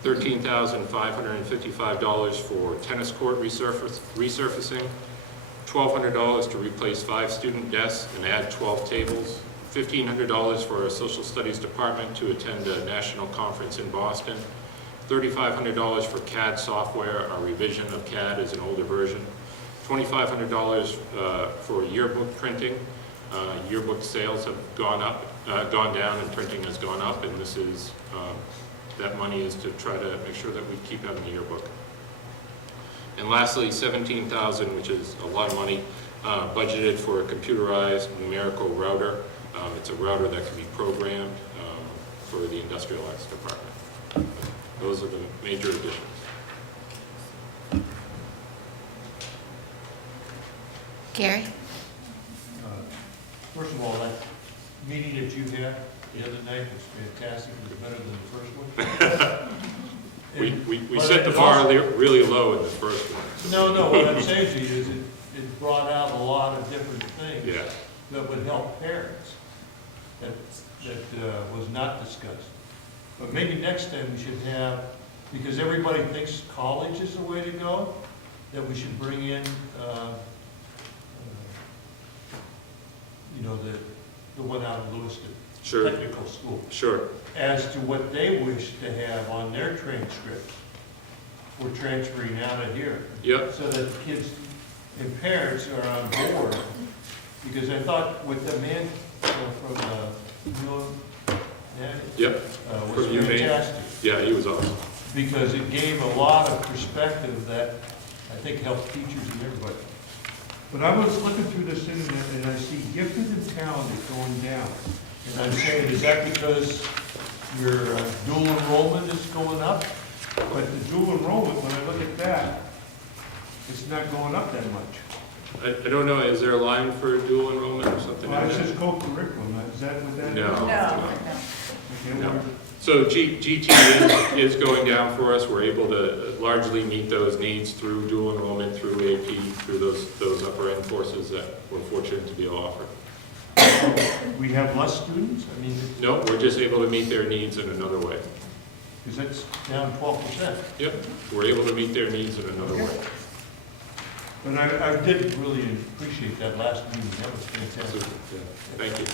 $13,555 for tennis court resurfacing, $1,200 to replace 5 student desks and add 12 tables, $1,500 for our social studies department to attend a national conference in Boston, $3,500 for CAD software. Our revision of CAD is an older version, $2,500 for yearbook printing. Yearbook sales have gone down and printing has gone up, and this is that money is to try to make sure that we keep having the yearbook. And lastly, $17,000, which is a lot of money, budgeted for a computerized numerical router. It's a router that can be programmed for the industrial arts department. Those are the major additions. Gary? First of all, that meeting that you had the other night was fantastic. It was better than the first one. We set the bar really low in the first one. No, what I'm saying to you is it brought out a lot of different things that would help parents that was not discussed. But maybe next time we should have, because everybody thinks college is the way to go, that we should bring in, the one out of Lewiston. Sure. Technical school. Sure. As to what they wish to have on their transcripts. we're transferring out of here. Yep. So that the kids and parents are on board. Because I thought with the man from Yep. was From UMaine. fantastic. Yeah, he was awesome. Because it gave a lot of perspective that I think helped teachers and everybody. But I was looking through this thing and I see gifted and talented going down. And I'm saying, is that because your dual enrollment is going up? But the dual enrollment, when I look at that, it's not going up that much. I don't know, is there a line for dual enrollment or something? Well, like it that? says co-curriculum, is that what that is? No. Okay, No. well, So GT is going down for us. We're able to largely meet those needs through dual enrollment, through AP, through those upper end courses that we're fortunate to be able to offer. we have less students? I mean, No, we're just able to meet their needs in another way. because that's down 12%. Yep, we're able to meet their needs in another way. But I did really appreciate that last meeting, that was So, fantastic. yeah, thank you.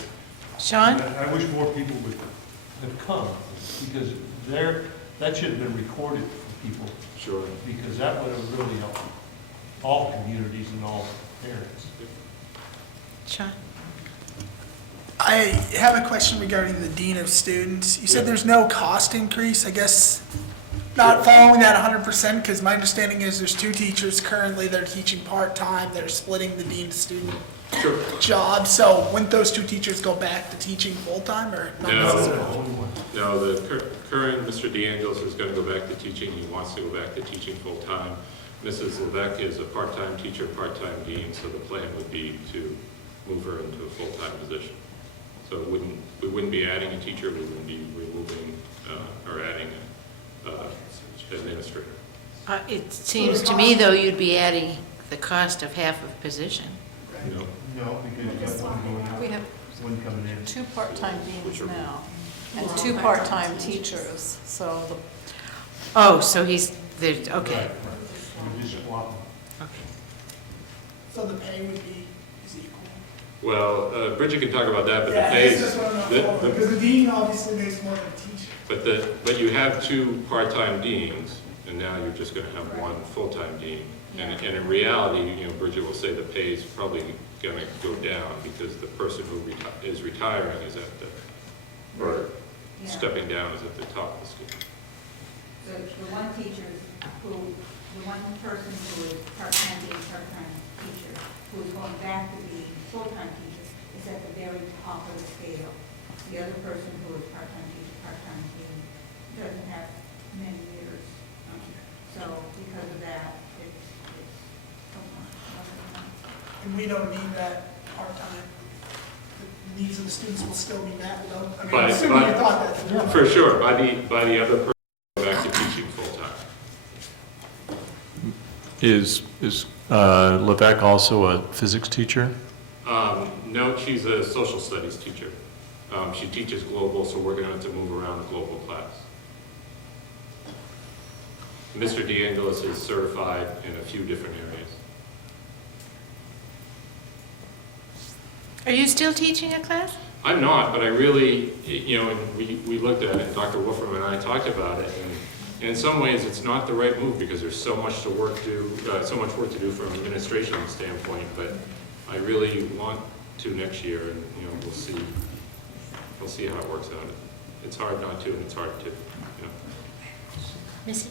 Sean? I wish more people would have come, because that should have been recorded for people, Sure. because that would have really helped all communities and all parents. Sean? I have a question regarding the Dean of Students. You said Yeah. there's no cost increase, I guess, not following that 100%, because my understanding is there's 2 teachers currently that are teaching part-time, that are splitting the Dean of Student Sure. job, so wouldn't those 2 teachers go back to teaching full-time, or not No. necessarily? No, the current Mr. DeAngelis is going to go back to teaching. He wants to go back to teaching full-time. Mrs. Levesque is a part-time teacher, part-time dean, so the plan would be to move her into a full-time position. So we wouldn't be adding a teacher, we wouldn't be removing or adding an administrator. It seems to me, though, you'd be adding the cost of half of position. No. No, because you got one going out, We have one coming in. 2 part-time deans now, and 2 part-time teachers, so the Oh, so he's, there. Okay. Right. We're just swapping. So the pay would be, is equal? Well, Bridget can talk about that, but the Yeah, pay that's is, just what I'm not for, because the dean obviously makes more than a teacher. but you have 2 part-time deans, and now you're just going to have 1 full-time dean. And in reality, Bridget will say the pay is probably going to go down because the person who is retiring is at the, or stepping down is at the top of the scale. So the one the one person who is part-time being part-time teacher, who is going back to be full-time teacher, is at the very top of the scale. The other person who is part-time teacher, part-time being, doesn't have many years. So because of that, it's And we don't need that part-time. The needs of the students will still be met, though. I mean, But- assuming you but- thought that. For sure, by the other person going back to teaching full-time. Is Levesque also a physics teacher? No, she's a social studies teacher. She teaches global, so we're going to have to move around the global class. Mr. DeAngelis is certified in a few different areas. Are you still teaching a class? I'm not, but I really, and we looked at it, Dr. Wolfram and I talked about it, and in some ways, it's not the right move because there's so much work to do from an administration standpoint, but I really want to next year, and, we'll see how it works out. It's hard not to, and it's hard to, Missy?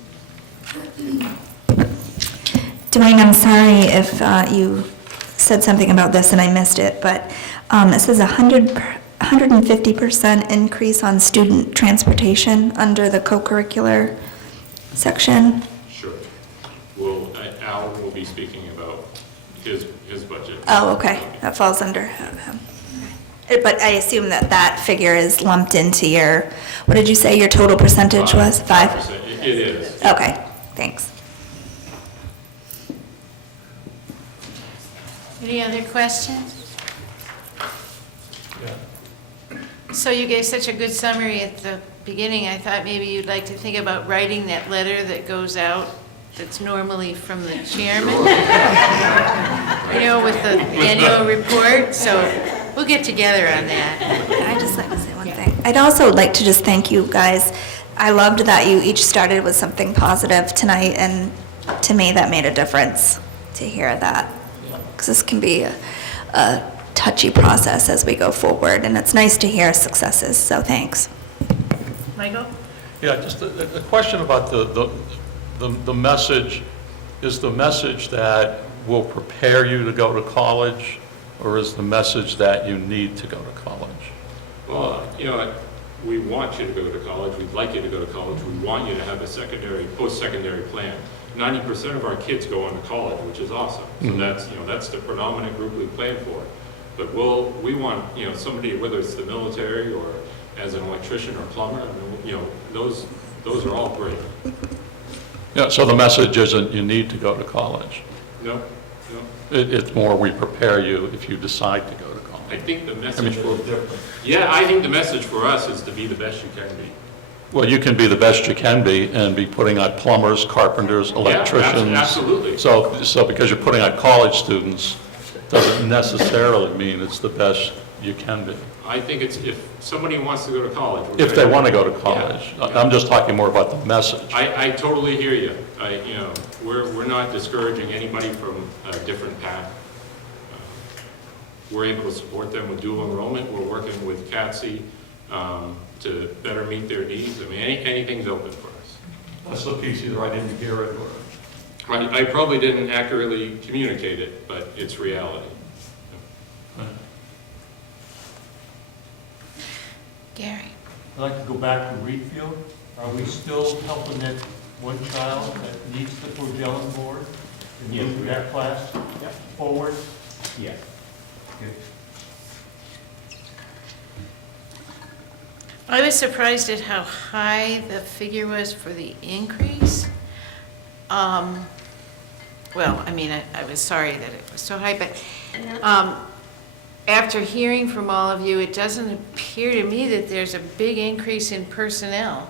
Dwayne, I'm sorry if you said something about this and I missed it, but it says 150% increase on student transportation under the co-curricular section. Sure. Al will be speaking about his budget. Oh, okay, that falls under him. But I assume that figure is lumped into your, what did you say your total percentage was? 5%? It is. Okay, thanks. Any other questions? Yeah. So you gave such a good summary at the beginning, I thought maybe you'd like to think about writing that letter that goes out that's normally from the chairman, with the annual report, so we'll get together on that. I'd just like to say one thing. I'd also like to just thank you guys. I loved that you each started with something positive tonight, and to me, that made a difference to hear that. Because this can be a touchy process as we go forward, and it's nice to hear successes, so thanks. Michael? Yeah, just a question about the message. Is the message that will prepare you to go to college, or is the message that you need to go to college? Well, you know, we want you to go to college, we'd like you to go to college, we want you to have a post-secondary plan. 90% of our kids go on to college, which is awesome. So that's, you know, that's the predominant group we plan for. But we want, you know, somebody, whether it's the military or as an electrician or plumber, I mean, you know, those are all great. Yeah, so the message isn't you need to go to college. No. It's more we prepare you if you decide to go to college. I think the message I think the message for us is to be the best you can be. Well, you can be the best you can be and be putting out plumbers, carpenters, electricians. Yeah, absolutely. So because you're putting out college students, doesn't necessarily mean it's the best you can be. I think it's, if somebody wants to go to college. If they want to go to college. Yeah. I'm just talking more about the message. I totally hear you. You know, we're not discouraging anybody from a different path. We're able to support them with dual enrollment. We're working with CATSI to better meet their needs. I mean, anything's open for us. That's the piece either I didn't hear it or... I probably didn't accurately communicate it, but it's reality. Gary? I'd like to go back to Reedfield. Are we still helping that one child that needs the Flagellum board and move that class forward? Yeah. Okay. I was surprised at how high the figure was for the increase. Well, I mean, I was sorry that it was so high, but after hearing from all of you, it doesn't appear to me that there's a big increase in personnel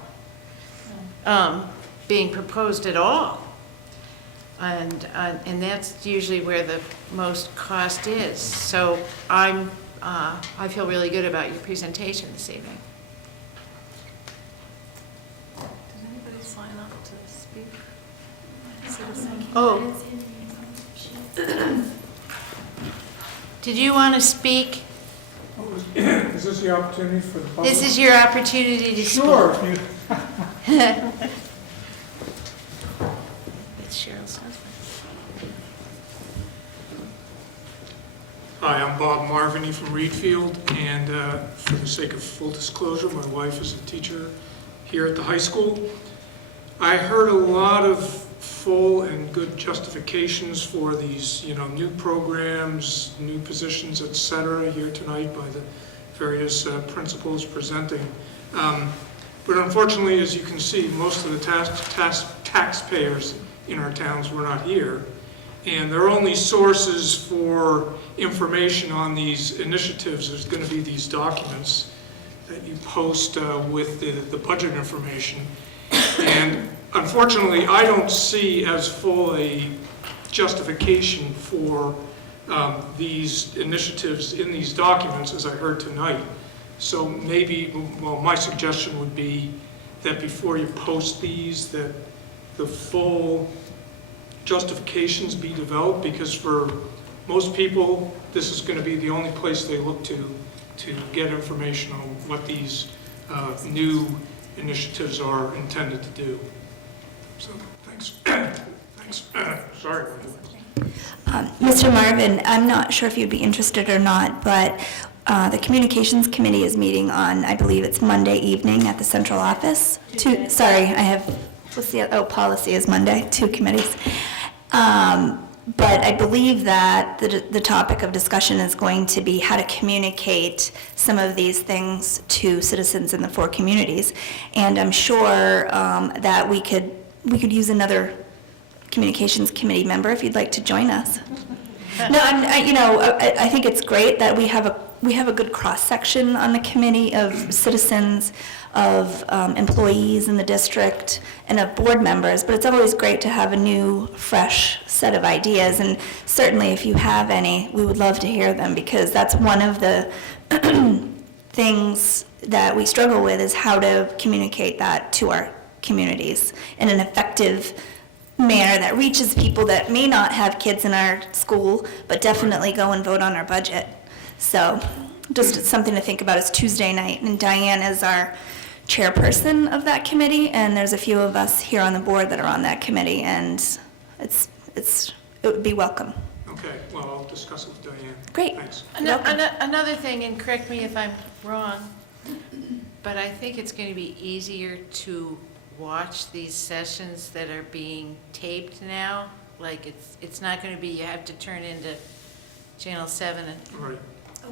being proposed at all. And that's usually where the most cost is. So I feel really good about your presentation this evening. Did anybody sign up to speak? Oh. Did you want to speak? Is this the opportunity for the public? This is your opportunity to speak. Sure. It's Cheryl's husband. Hi, I'm Bob Marviny from Reedfield, and for the sake of full disclosure, my wife is a teacher here at the high school. I heard a lot of full and good justifications for these, you know, new programs, new positions, et cetera, here tonight by the various principals presenting. But unfortunately, as you can see, most of the taxpayers in our towns were not here. And their only sources for information on these initiatives is going to be these documents that you post with the budget information. And unfortunately, I don't see as full a justification for these initiatives in these documents as I heard tonight. So maybe, well, my suggestion would be that before you post these, that the full justifications be developed, because for most people, this is going to be the only place they look to get information on what these new initiatives are intended to do. So, thanks. Thanks. Sorry. Mr. Marvin, I'm not sure if you'd be interested or not, but the Communications Committee is meeting on, I believe it's Monday evening at the central office. Policy is Monday, 2 committees. But I believe that the topic of discussion is going to be how to communicate some of these things to citizens in the 4 communities. And I'm sure that we could use another Communications Committee member if you'd like to join us. No, I think it's great that we have a good cross-section on the committee of citizens, of employees in the district, and of board members, but it's always great to have a new, fresh set of ideas, and certainly if you have any, we would love to hear them, because that's one of the things that we struggle with is how to communicate that to our communities in an effective manner that reaches people that may not have kids in our school, but definitely go and vote on our budget. So just something to think about. It's Tuesday night, and Diane is our chairperson of that committee, and there's a few of us here on the board that are on that committee, and it would be welcome. Okay, well, I'll discuss it with Diane. Great. Thanks. Another thing, and correct me if I'm wrong, but I think it's going to be easier to watch these sessions that are being taped now. Like, it's not going to be, you have to turn into Channel 7 and Right.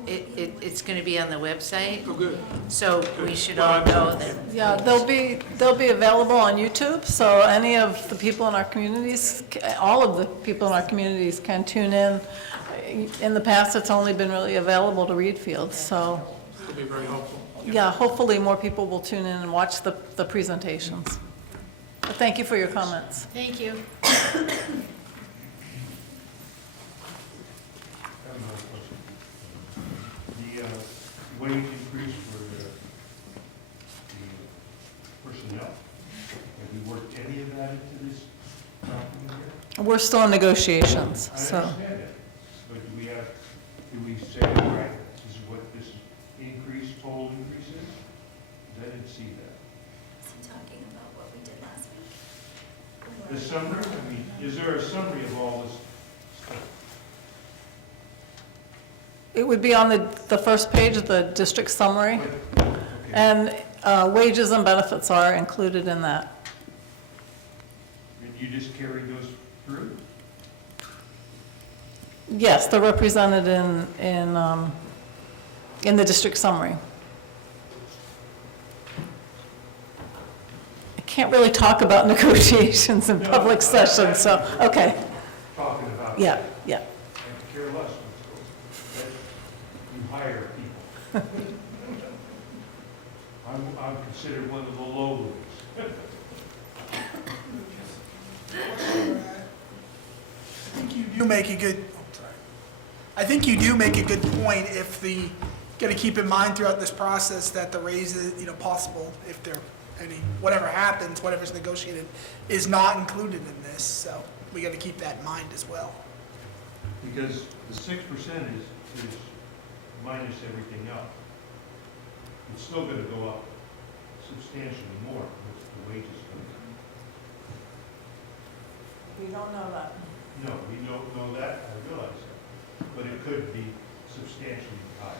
it's going to be on the website. Oh, good. So we should all know that. Yeah, they'll be available on YouTube, so any of the people in our communities, all of the people in our communities can tune in. In the past, it's only been really available to Reedfield, so, It'll be very helpful. yeah, hopefully more people will tune in and watch the presentations. But thank you for your comments. Thank you. I have another question. The wage increase for the personnel, have we worked any of that into this document here? We're still in negotiations, I so. understand that, but do we say, right, this is what this increase, total increase is? 'Cause I didn't see that. Is he talking about what we did last week? The summary, I mean, is there a summary of all this stuff? It would be on the first page of the district summary, Okay. and wages and benefits are included in that. And you just carried those through? Yes, they're represented in the district summary. I can't really talk about negotiations in public session, so, okay, Talking about. yeah, that. yeah. I care less what's going, you hire people. I'm considered one of the lowlies. I think you do make a good, I think you do make a good point if got to keep in mind throughout this process that the raise is, possible if there any, whatever happens, whatever's negotiated, is not included in this, so we got to keep that in mind as well. Because the 6% is minus everything else. It's still gonna go up substantially more with the wages going We don't know that. up. No, we don't know that, I realize that, but it could be substantially higher.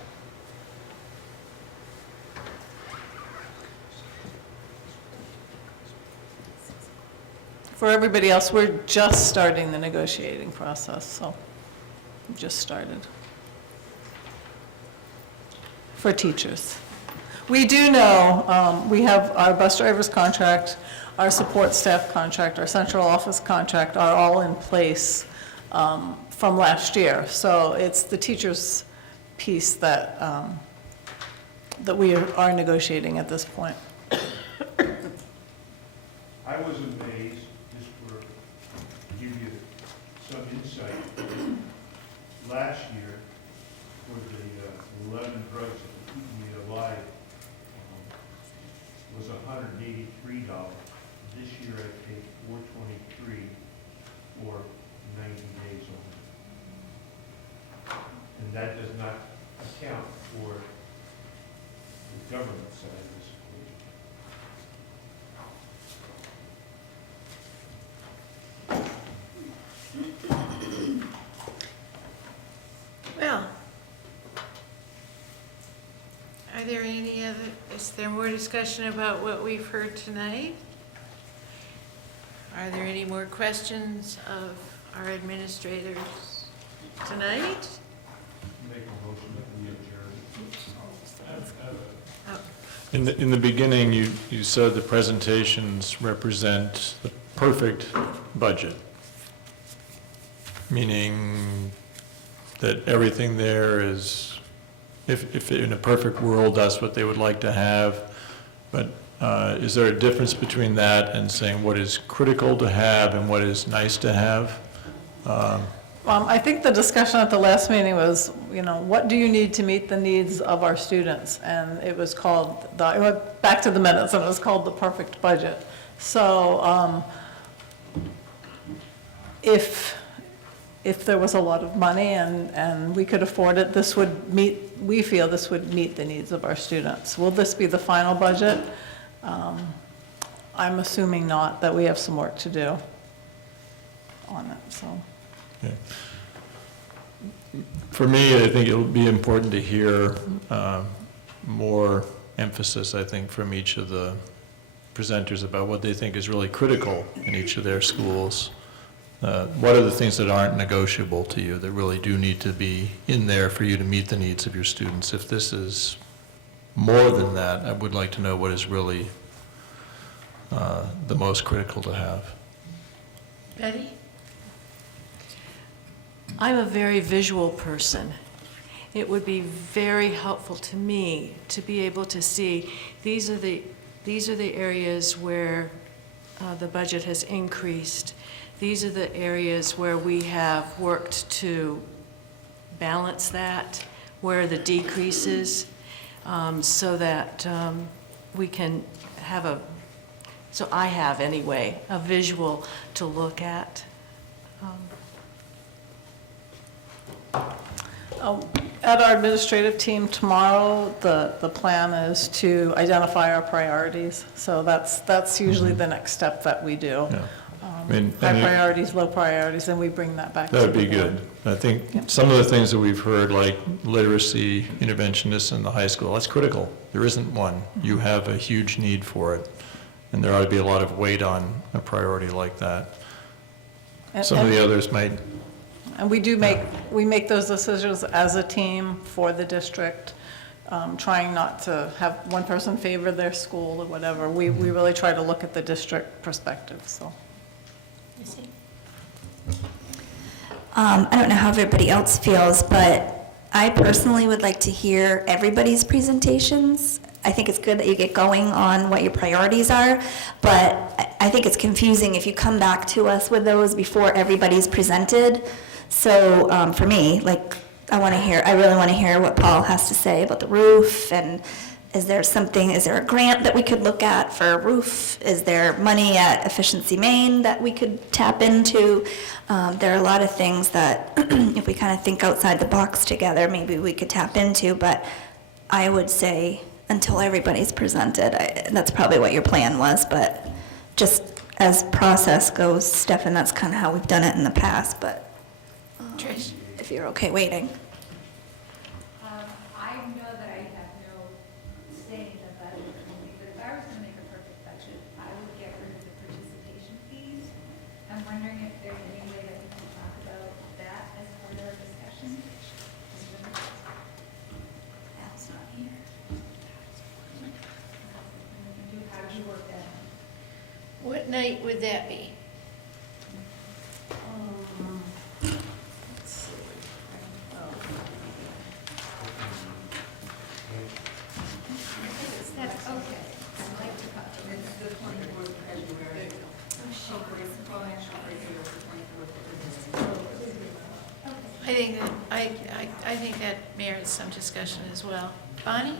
For everybody else, we're just starting the negotiating process, so we just started. For teachers. We do know, we have our bus driver's contract, our support staff contract, our central office contract are all in place from last year. So it's the teachers' piece that, that we are negotiating at this point. I was amazed, just to give you some insight, last year, for the 11 drugs that were keeping me alive, was $183. This year I paid $423 for 90 days only. And that does not account for the government side of this equation. Well, are there any other, is there more discussion about what we've heard tonight? Are there any more questions of our administrators tonight? Make a motion that we adjourn. Oh, In the beginning, you said the presentations represent the perfect budget, meaning that everything there is, if in a perfect world, that's what they would like to have. But is there a difference between that and saying what is critical to have and what is nice to have? I think the discussion at the last meeting was, what do you need to meet the needs of our students? And it was called, it went back to the minutes, and it was called the perfect budget. So if there was a lot of money and we could afford it, we feel this would meet the needs of our students. Will this be the final budget? I'm assuming not, that we have some work to do on it, so. Okay. For me, I think it'll be important to hear more emphasis, I think, from each of the presenters about what they think is really critical in each of their schools. What are the things that aren't negotiable to you, that really do need to be in there for you to meet the needs of your students? If this is more than that, I would like to know what is really the most critical to have. Betty? I'm a very visual person. It would be very helpful to me to be able to see these are the areas where the budget has increased. These are the areas where we have worked to balance that, where the decreases, so that we can have so I have anyway, a visual to look at. At our administrative team tomorrow, the plan is to identify our priorities. So that's usually the next step that we do. Yeah. High priorities, low priorities, and we bring that back to the That would be board. good. I think some of the things that we've heard, like literacy interventionists in the high school, that's critical. There isn't one. You have a huge need for it, and there ought to be a lot of weight on a priority like that. Some of the others might. And we make those decisions as a team for the district, trying not to have one person favor their school or whatever. We really try to look at the district perspective, so. I don't know how everybody else feels, but I personally would like to hear everybody's presentations. I think it's good that you get going on what your priorities are, but I think it's confusing if you come back to us with those before everybody's presented. So for me, I really want to hear what Paul has to say about the roof, and is there a grant that we could look at for a roof? Is there money at Efficiency Maine that we could tap into? There are a lot of things that if we kind of think outside the box together, maybe we could tap into, but I would say until everybody's presented, that's probably what your plan was, but just as process goes, Stefan, that's kind of how we've done it in the past, but Trish? if you're okay waiting. I know that I have no say in the budget, but if I was going to make a perfect budget, I would get rid of the participation fees. I'm wondering if there's any way that we can talk about that as part of our discussion? That's not here. How do you work that? What night would that be? That's okay. I'd like to cut them. It's the 24th of February. I think that merits some discussion as well. Bonnie?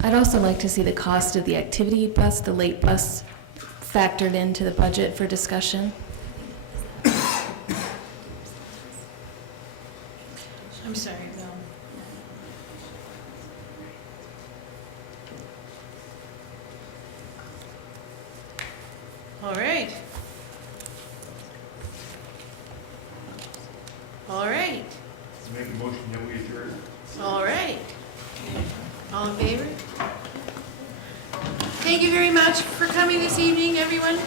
I'd also like to see the cost of the activity bus, the late bus, factored into the budget for discussion. I'm sorry, Bill. All right. All right. Make a motion that we adjourn. All right. All in favor? Thank you very much for coming this evening, everyone.